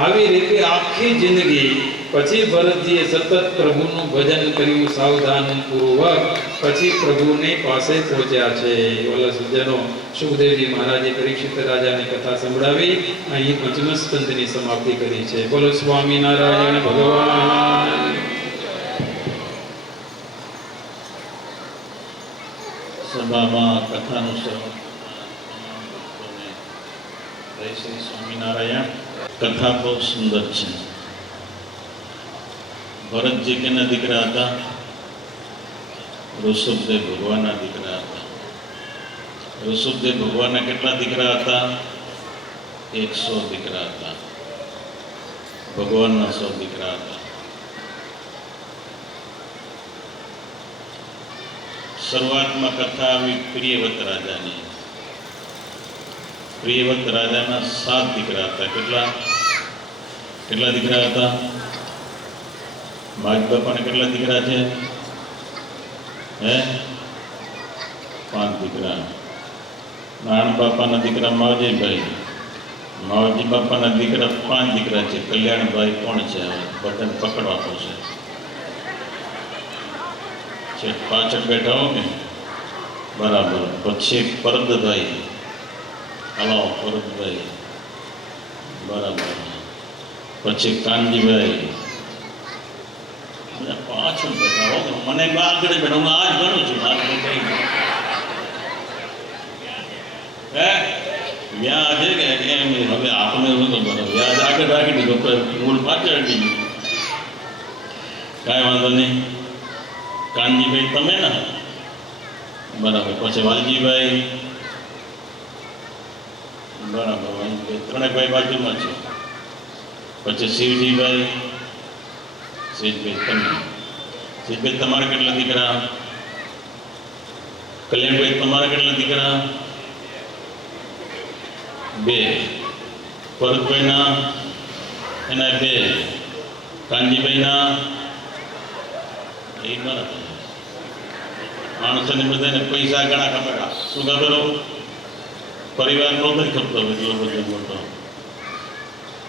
આવી રીતે આખી જિંદગી પછી ભરતજીએ સતત પ્રભુનું ભજન કર્યું સાવધાન પૂર્વક. પછી પ્રભુની પાસે પહોંચ્યા છે. ઓલા સજ્જનો, સુખદેવજી મહારાજે પરીક્ષિત રાજાની કથા સંભળાવી, અહીં 5મ સ્કંદની સમાપ્તિ કરી છે. બોલો સ્વામિનારાયણ ભગવાન. સભામાં કથાનું શ્રવણ જય શ્રી સ્વામિનારાયણ. કથા બહુ સુંદર છે. ભરતજી કેના દીકરા હતા? ઋષભદેવ ભગવાનના દીકરા હતા. ઋષભદેવ ભગવાનના કેટલા દીકરા હતા? 100 દીકરા હતા. ભગવાનના 100 દીકરા હતા. શરૂઆતમાં કથા આવી પ્રિયવત રાજાની. પ્રિયવત રાજાના 7 દીકરા હતા. કેટલા દીકરા હતા? માજ બાપાને કેટલા દીકરા છે? 5 દીકરા. નારાયણ બાપાના દીકરા માવજીભાઈ. માવજી બાપાના દીકરા 5 દીકરા છે. કલ્યાણભાઈ કોણ છે? બધાને પકડવા પડશે. પાછળ બેઠા હો ને, બરાબર. પછી પરદભાઈ, હલો પરદભાઈ, બરાબર. પછી કાનજીભાઈ, પાછળ બેઠા હો. મને આગળ બેઠા, હું આ જ ગણું છું. વ્યાજ કે એમ હવે આપણે વ્યાજ આગળ રાખી દીધો, મૂળ પાછળ રાખી દીધું. કાંઈ વાંધો નહીં. કાનજીભાઈ તમે ને, બરાબર. પછી વાલજીભાઈ, બરાબર. વાલજીભાઈ 3 ભાઈ બાજુમાં છે. પછી શિવજીભાઈ, શિવભાઈ તમે. શિવભાઈ તમારે કેટલા દીકરા? કલ્યાણભાઈ તમારે કેટલા દીકરા? 2. ભરતભાઈના એના 2. કાનજીભાઈના એ બરાબર. માણસોને બધાને પૈસા ઘણા ખપેલા. શું ખબર? પરિવાર નો નથી ખપતો એટલો બધો મોટો.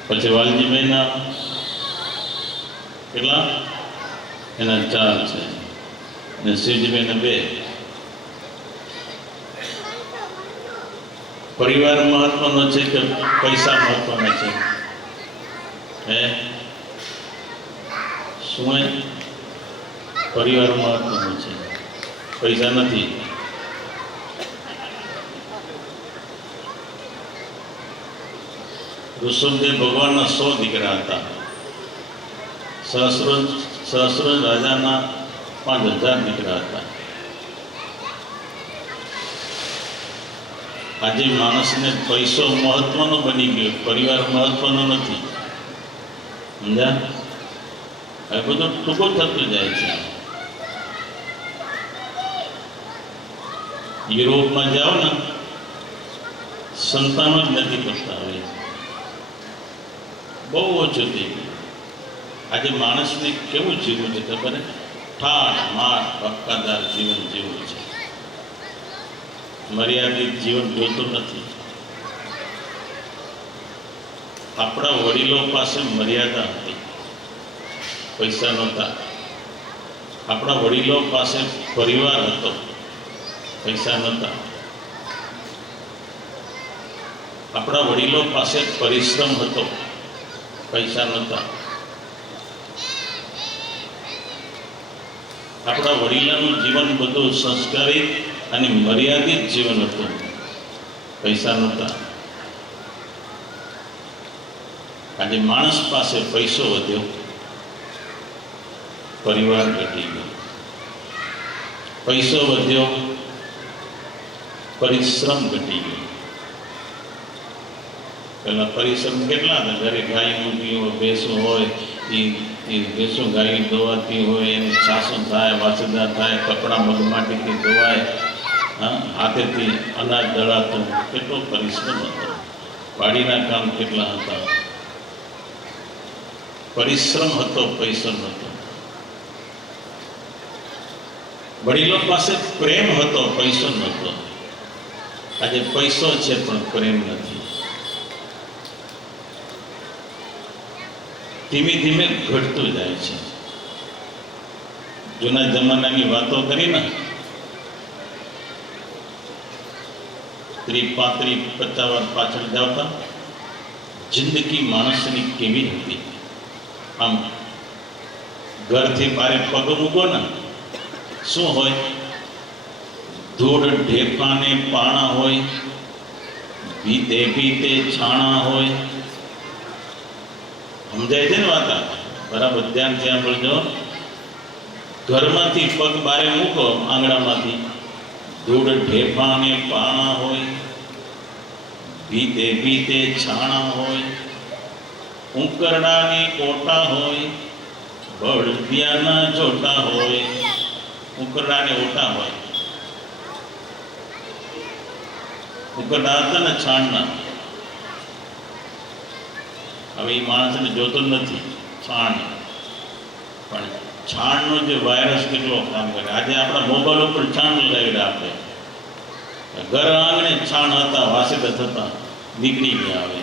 પછી વાલજીભાઈના કેટલા? એના 4 છે. અને શિવજીભાઈના 2. પરિવાર મહત્વનો છે કે પૈસા મહત્વનો છે? શું? પરિવાર મહત્વનો છે, પૈસા નથી. ઋષભદેવ ભગવાનના 100 દીકરા હતા. સહસ્ર રાજાના 5000 દીકરા હતા. આજે માણસને પૈસો મહત્વનો બની ગયો, પરિવાર મહત્વનો નથી. સમજ્યા? હવે બધું ટૂંકો થતું જાય છે. યુરોપમાં જાઓ ને, સંતાનો જ નથી કરતા. હવે બહુ ઓછું થઈ ગયું. આજે માણસને કેવું જીવવું છે ખબર? ઠાઠ માઠ પક્કાદાર જીવન જીવવું છે. મર્યાદિત જીવન જોતું નથી. આપણા વડીલો પાસે મર્યાદા હતી, પૈસા નહોતા. આપણા વડીલો પાસે પરિવાર હતો, પૈસા નહોતા. આપણા વડીલો પાસે પરિશ્રમ હતો, પૈસા નહોતા. આપણા વડીલોનું જીવન બધું સંસ્કારિત અને મર્યાદિત જીવન હતું, પૈસા નહોતા. આજે માણસ પાસે પૈસો વધ્યો, પરિવાર ઘટી ગયો. પૈસો વધ્યો, પરિશ્રમ ઘટી ગયો. પેલા પરિશ્રમ કેટલા હતા? ઘરે ગાય મૂકી હોય, ભેંસું હોય, એ ભેંસું ગાય ધોવાતી હોય, એની છાસો થાય, વાસદા થાય, કપડાં મગમાટીથી ધોવાય, હાથેથી અનાજ દળાતું. કેટલો પરિશ્રમ હતો. વાડીના કામ કેટલા હતા. પરિશ્રમ હતો, પૈસો નહોતો. વડીલો પાસે પ્રેમ હતો, પૈસો નહોતો. આજે પૈસો છે પણ પ્રેમ નથી. ધીમે ધીમે ઘટતું જાય છે. જૂના જમાનાની વાતો કરી ને, 30, 35, 50 વર્ષ પાછળ જાવતા જિંદગી માણસની કેવી હતી. આમ ઘરથી બારે પગ મૂકો ને, શું હોય? ધૂળ ઢેફાને પાણા હોય, ભીતે ભીતે છાણા હોય. સમજાય છે ને વાત? બરાબર ધ્યાનથી સાંભળજો. ઘરમાંથી પગ બારે મૂકો, આંગણામાંથી, ધૂળ ઢેફાને પાણા હોય, ભીતે ભીતે છાણા હોય, ઉંકરડાની ઓટા હોય, બળદિયાના જોટા હોય. ઉંકરડાને ઓટા હોય. ઉંકરડા હતા ને છાણના. હવે એ માણસને જોતો નથી છાણ, પણ છાણનો જે વાયરસ કેટલો કામ કરે. આજે આપણા મોબાઈલ ઉપર છાણ લગાવેલા આપણે. ઘર આંગણે છાણ હતા, વાસેદા થતા, નીકળી ગયા. હવે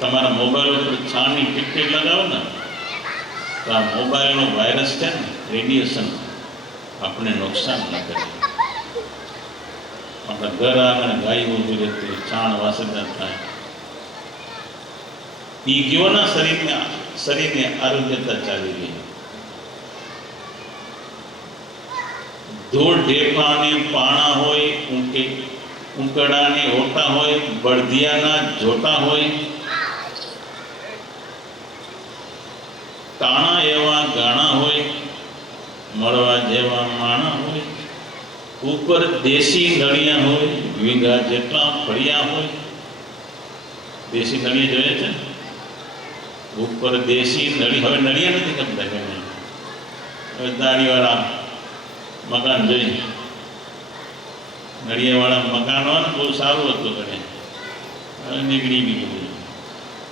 તમારા મોબાઈલ ઉપર છાણની ટીપટીપ લગાવો ને, તો આ મોબાઈલનો વાયરસ છે ને, રેડિયેશન આપણે નુકસાન ન કરે. આપણા ઘર આંગણે ગાય ઊભી રહેતી, છાણ વાસેદાર થાય. એ કેવોના શરીરને આરોગ્યતા ચાલી ગઈ. ધૂળ ઢેફાને પાણા હોય, ઉંકડાને ઓટા હોય, બળદિયાના જોટા હોય, કાણા એવા ગાણા હોય, મળવા જેવા માણા હોય, ઉપર દેશી નળિયા હોય, વીઘા જેટલા ફળિયા હોય. દેશી નળિયા જોઈએ છે? ઉપર દેશી નળી. હવે નળિયા નથી ગમતા કે નહીં. હવે દાઢીવાળા મકાન જોઈ, નળિયાવાળા મકાન હોય ને, બહુ સારું હતું ઘરે. હવે નીકળી ગયું.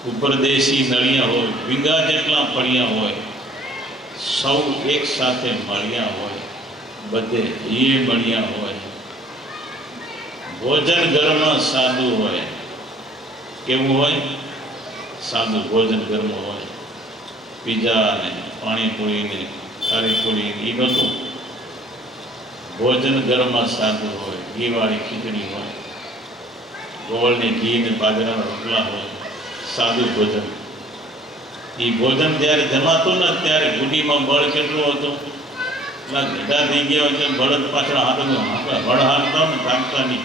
ઉપર દેશી નળિયા હોય, વીઘા જેટલા ફળિયા હોય, સૌ એક સાથે મળ્યા હોય, બધે એ મળ્યા હોય. ભોજન ઘરમાં સાદું હોય. કેવું હોય? સાદું ભોજન ઘરમાં હોય. પીઝા ને પાણીપુરી ને ખારીપુરી એ બધું ભોજન ઘરમાં સાદું હોય. ઘીવાળી ખીચડી હોય, ગોળ ને ઘી ને બાજરાના રોટલા હોય, સાદું ભોજન. એ ભોજન જ્યારે જમાતું ને, ત્યારે ગુડીમાં બળ કેટલું હતું? એટલા ગઢા થઈ ગયા હોય છે. બળદ પાછળ હળ હાંકતા હોય ને, તાકતા નહીં.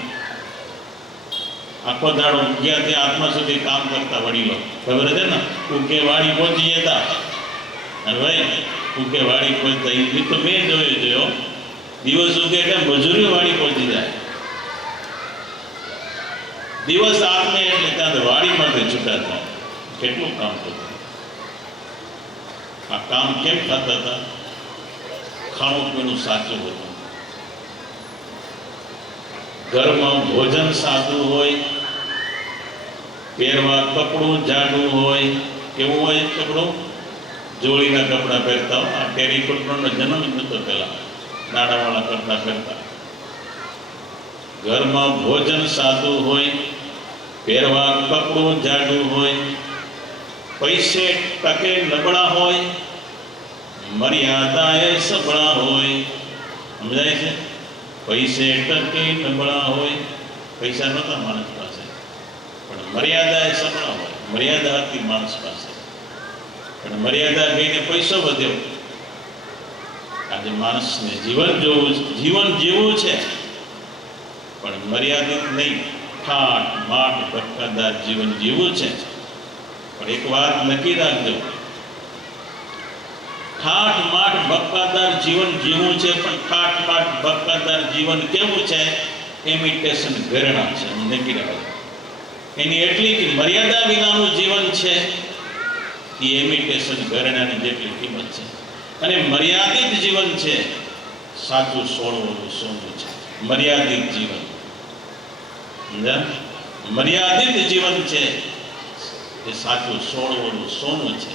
આખો દાડો ગયા ત્યાં આત્મા સુધી કામ કરતા વડીલો, ખબર છે ને, ઉકે વાડી પહોંચી જતા. અને ભાઈ ઉકે વાડી પહોંચતા એ તો મેં જોયો, દિવસ ઉગે એટલે મજૂરી વાડી પહોંચી જાય. દિવસ આત્મે એટલે ત્યાં વાડીમાંથી છૂટા થાય. કેટલું કામ કરતા. આ કામ કેમ થતા હતા? ખાણું પીણું સાચું હતું, ઘરમાં ભોજન સાદું હોય, પહેરવા કપડું જાડું હોય. કેવું હોય કપડું? જોડીના કપડાં પહેરતા હોય. આ ટેરીકોટનો જન્મ જ નતો પહેલા, નાણાવાળા કપડાં પહેરતા. ઘરમાં ભોજન સાદું હોય, પહેરવા કપડું જાડું હોય, પૈસે ટકે નબળા હોય, મર્યાદાએ સબળા હોય. સમજાય છે? પૈસે ટકે નબળા હોય, પૈસા નહોતા માણસ પાસે, પણ મર્યાદાએ સબળા હોય. મર્યાદા હતી માણસ પાસે, પણ મર્યાદા ગઈને પૈસો વધ્યો. આજે માણસને જીવન જેવું છે, પણ મર્યાદિત નહીં, ઠાઠ માઠ ભટકાદાર જીવન જીવવું છે. પણ એક વાત નક્કી રાખજો, ઠાઠ માઠ ભટકાદાર જીવન જીવવું છે, પણ ઠાઠ માઠ ભટકાદાર જીવન કેવું છે? ઇમિટેશન ઘરેણા છે. નક્કી રાખજો. એની એટલી કે મર્યાદા વિનાનું જીવન છે એ ઇમિટેશન ઘરેણાની જેટલી કિંમત છે. અને મર્યાદિત જીવન છે, સાચું સોનું છે. મર્યાદિત જીવન, મર્યાદિત જીવન છે એ સાચું સોનું છે.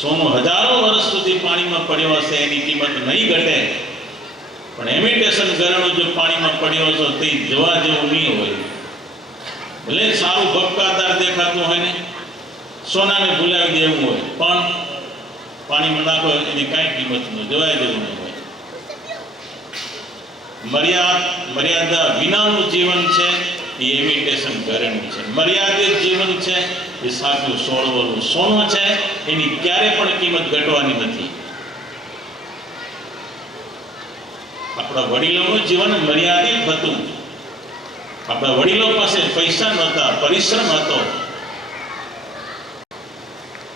સોનું હજારો વર્ષ સુધી પાણીમાં પડ્યો હશે, એની કિંમત નહીં ઘટે. પણ ઇમિટેશન ઘરેણું જો પાણીમાં પડ્યો હશે તે જોવા જેવું નહીં હોય. ભલે સારું ભટકાદાર દેખાતું હોય ને, સોનાને ભૂલાવી દેવું હોય, પણ પાણીમાં નાખો એની કાંઈ કિંમત ન, જોવાય જેવું નહીં હોય. મર્યાદા વિનાનું જીવન છે એ ઇમિટેશન ઘરેણું છે. મર્યાદિત જીવન છે એ સાચું સોનું છે. એની ક્યારે પણ કિંમત ઘટવાની નથી. આપણા વડીલોનું જીવન મર્યાદિત હતું. આપણા વડીલો પાસે પૈસા નહોતા, પરિશ્રમ હતો.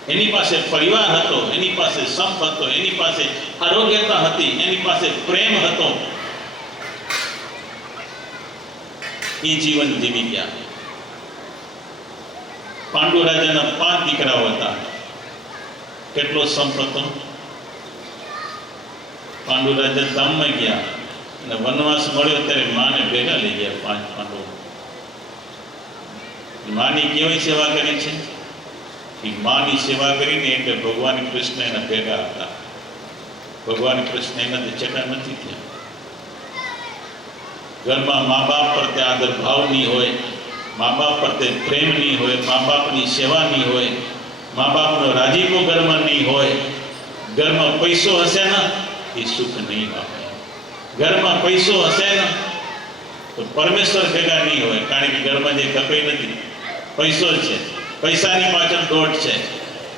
એની પાસે પરિવાર હતો, એની પાસે સંપ હતો, એની પાસે આરોગ્યતા હતી, એની પાસે પ્રેમ હતો. એ જીવન જીવી ગયા. પાંડુ રાજાના 5 દીકરાઓ હતા. કેટલો સંપ હતો? પાંડુ રાજા ધામમાં ગયા અને વનવાસ મળ્યો ત્યારે માને ભેગા લઈ ગયા. 5 પાંડવો માની કેવી સેવા કરી છે? એ માની સેવા કરીને એટલે ભગવાન કૃષ્ણ એના ભેગા હતા. ભગવાન કૃષ્ણ એનાથી ચટા નથી થયા. ઘરમાં મા બાપ પ્રત્યે આદર ભાવ નહીં હોય, મા બાપ પ્રત્યે પ્રેમ નહીં હોય, મા બાપની સેવા નહીં હોય, મા બાપનો રાજીપો ઘરમાં નહીં હોય, ઘરમાં પૈસો હશે ને એ સુખ નહીં આપે. ઘરમાં પૈસો હશે ને તો પરમેશ્વર ભેગા નહીં હોય. કારણ કે ઘરમાં જે ખપે નથી, પૈસો જ છે. પૈસાની પાછળ દોડ છે,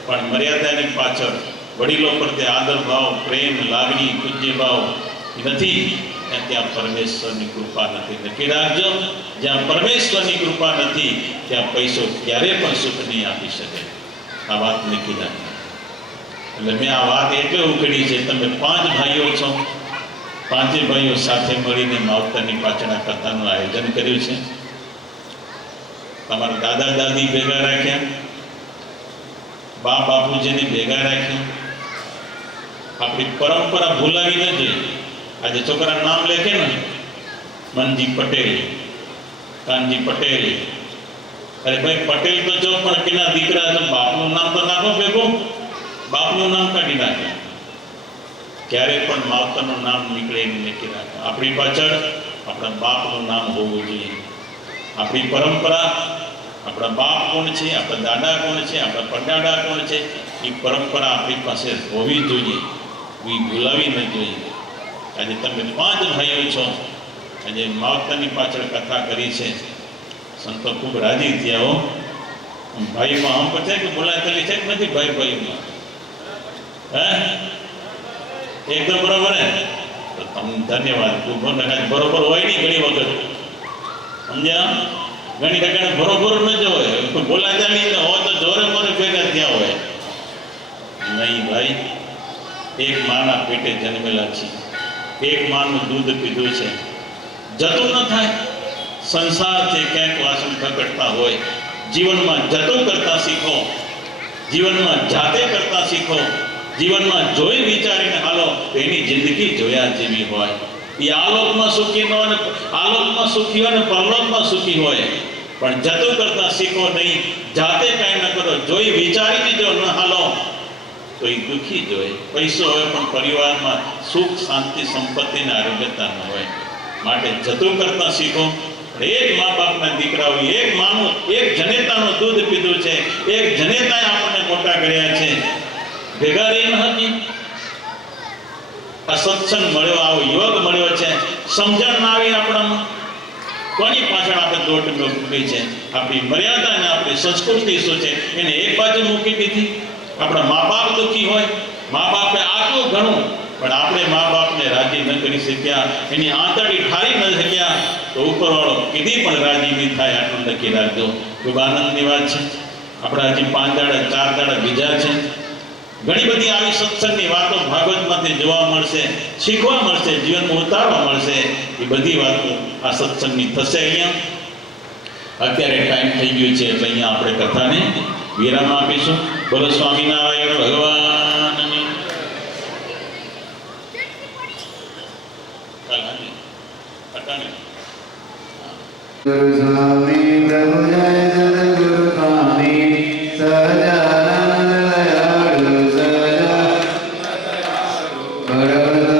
પણ મર્યાદાની પાછળ વડીલો પ્રત્યે આદર ભાવ, પ્રેમ, લાગણી, પૂજ્ય ભાવ નથી, ત્યાં પરમેશ્વરની કૃપા નથી. નક્કી રાખજો, જ્યાં પરમેશ્વરની કૃપા નથી ત્યાં પૈસો ક્યારે પણ સુખ નહીં આપી શકે. આ વાત નક્કી રાખજો. એટલે મેં આ વાત એટલે ઉકેલી છે, તમે 5 ભાઈઓ છો, 5 ભાઈઓ સાથે મળીને માવતરની પાછળના કથાનું આયોજન કર્યું છે. તમારા દાદા દાદી ભેગા રાખ્યા, બા બાપુજીને ભેગા રાખ્યા. આપણી પરંપરા ભૂલાવી ન જોઈએ. આજે છોકરા નામ લેખે ને, મનજી પટેલ, કાનજી પટેલ. અરે ભાઈ પટેલ તો જો, પણ પેલા દીકરા તો બાપનું નામ તો નાખો ભેગું, બાપનું નામ કાઢી નાખે. ક્યારે પણ માવતરનું નામ નીકળે એની નક્કી રાખે. આપણી પાછળ આપણા બાપનું નામ હોવું જોઈએ. આપણી પરંપરા, આપણા બાપ કોણ છે, આપણા દાદા કોણ છે, આપણા પરદાદા કોણ છે, એ પરંપરા આપણી પાસે હોવી જોઈએ, એ ભૂલાવી ન જોઈએ. આજે તમે 5 ભાઈઓ છો, આજે માવતરની પાછળ કથા કરી છે. સંતો ખૂબ રાજી થયા. હો ભાઈમાં આમ છે કે મુલાકાતી છે કે નથી? ભાઈમાં એકદમ બરોબર હે? તો તમને ધન્યવાદ. બરોબર હોય નહીં ઘણી વખત, સમજ્યા? ઘણી ઘણી બરોબર ન જ હોય, બોલા ચાલી ને હોય તો જોરે મોરે ભેગા થયા હોય. નહીં ભાઈ, એક માના પેટે જન્મેલા છે, એક માનું દૂધ પીધું છે, જતું ન થાય. સંસાર છે ક્યાંક વાસણ ખકડતા હોય, જીવનમાં જતું કરતા શીખો, જીવનમાં જાતે કરતા શીખો, જીવનમાં જોઈ વિચારીને હાલો તો એની જિંદગી જોયા જેવી હોય. એ આલોકમાં સુખી ન હોય, આલોકમાં સુખી હોય ને પરલોકમાં સુખી હોય. પણ જતું કરતા શીખો નહીં, જાતે કાંઈ ન કરો, જોઈ વિચારીને જો ન હાલો તો એ દુઃખી જ હોય. પૈસો હોય પણ પરિવારમાં સુખ શાંતિ સંપત્તિ ને આરોગ્યતા ન હોય. માટે જતું કરતા શીખો. એક મા બાપના દીકરાઓ એક માનું એક જનેતાનું દૂધ પીધું છે, એક જનેતાએ આપણને મોટા કર્યા છે. ભેગા રહી ન હતી, આ સત્સંગ મળ્યો, આવો યોગ મળ્યો છે, સમજણ ના આવી આપણામાં. કોની પાછળ આપણે દોટ મૂકી છે? આપણી મર્યાદા અને આપણી સંસ્કૃતિ શું છે એને એક બાજુ મૂકી દીધી. આપણા મા બાપ દુઃખી હોય, મા બાપે આટલું ઘણું, પણ આપણે મા બાપને રાજી ન કરી શક્યા, એની આંતરડી ઠારી ન શક્યા, તો ઉપરવાળો કીધી પણ રાજી નહીં થાય. આટલું નક્કી રાખજો. ખૂબ આનંદની વાત છે. આપણા હજી 5 દાડા 4 દાડા બીજા છે. ઘણી બધી આવી સત્સંગની વાતો ભાગવતમાંથી જોવા મળશે, શીખવા મળશે, જીવનમાં ઉતારવા મળશે. એ બધી વાતો આ સત્સંગની થશે. અહીંયા અત્યારે ટાઈમ થઈ ગયો છે એટલે અહીંયા આપણે કથાને વિરામ આપીશું. બોલો સ્વામિનારાયણ ભગવાનની. ગુરુ સ્વામી પ્રભુ જય સદગુરુ સ્વામી સહજાનંદ દયાળુ સહજા ભગવત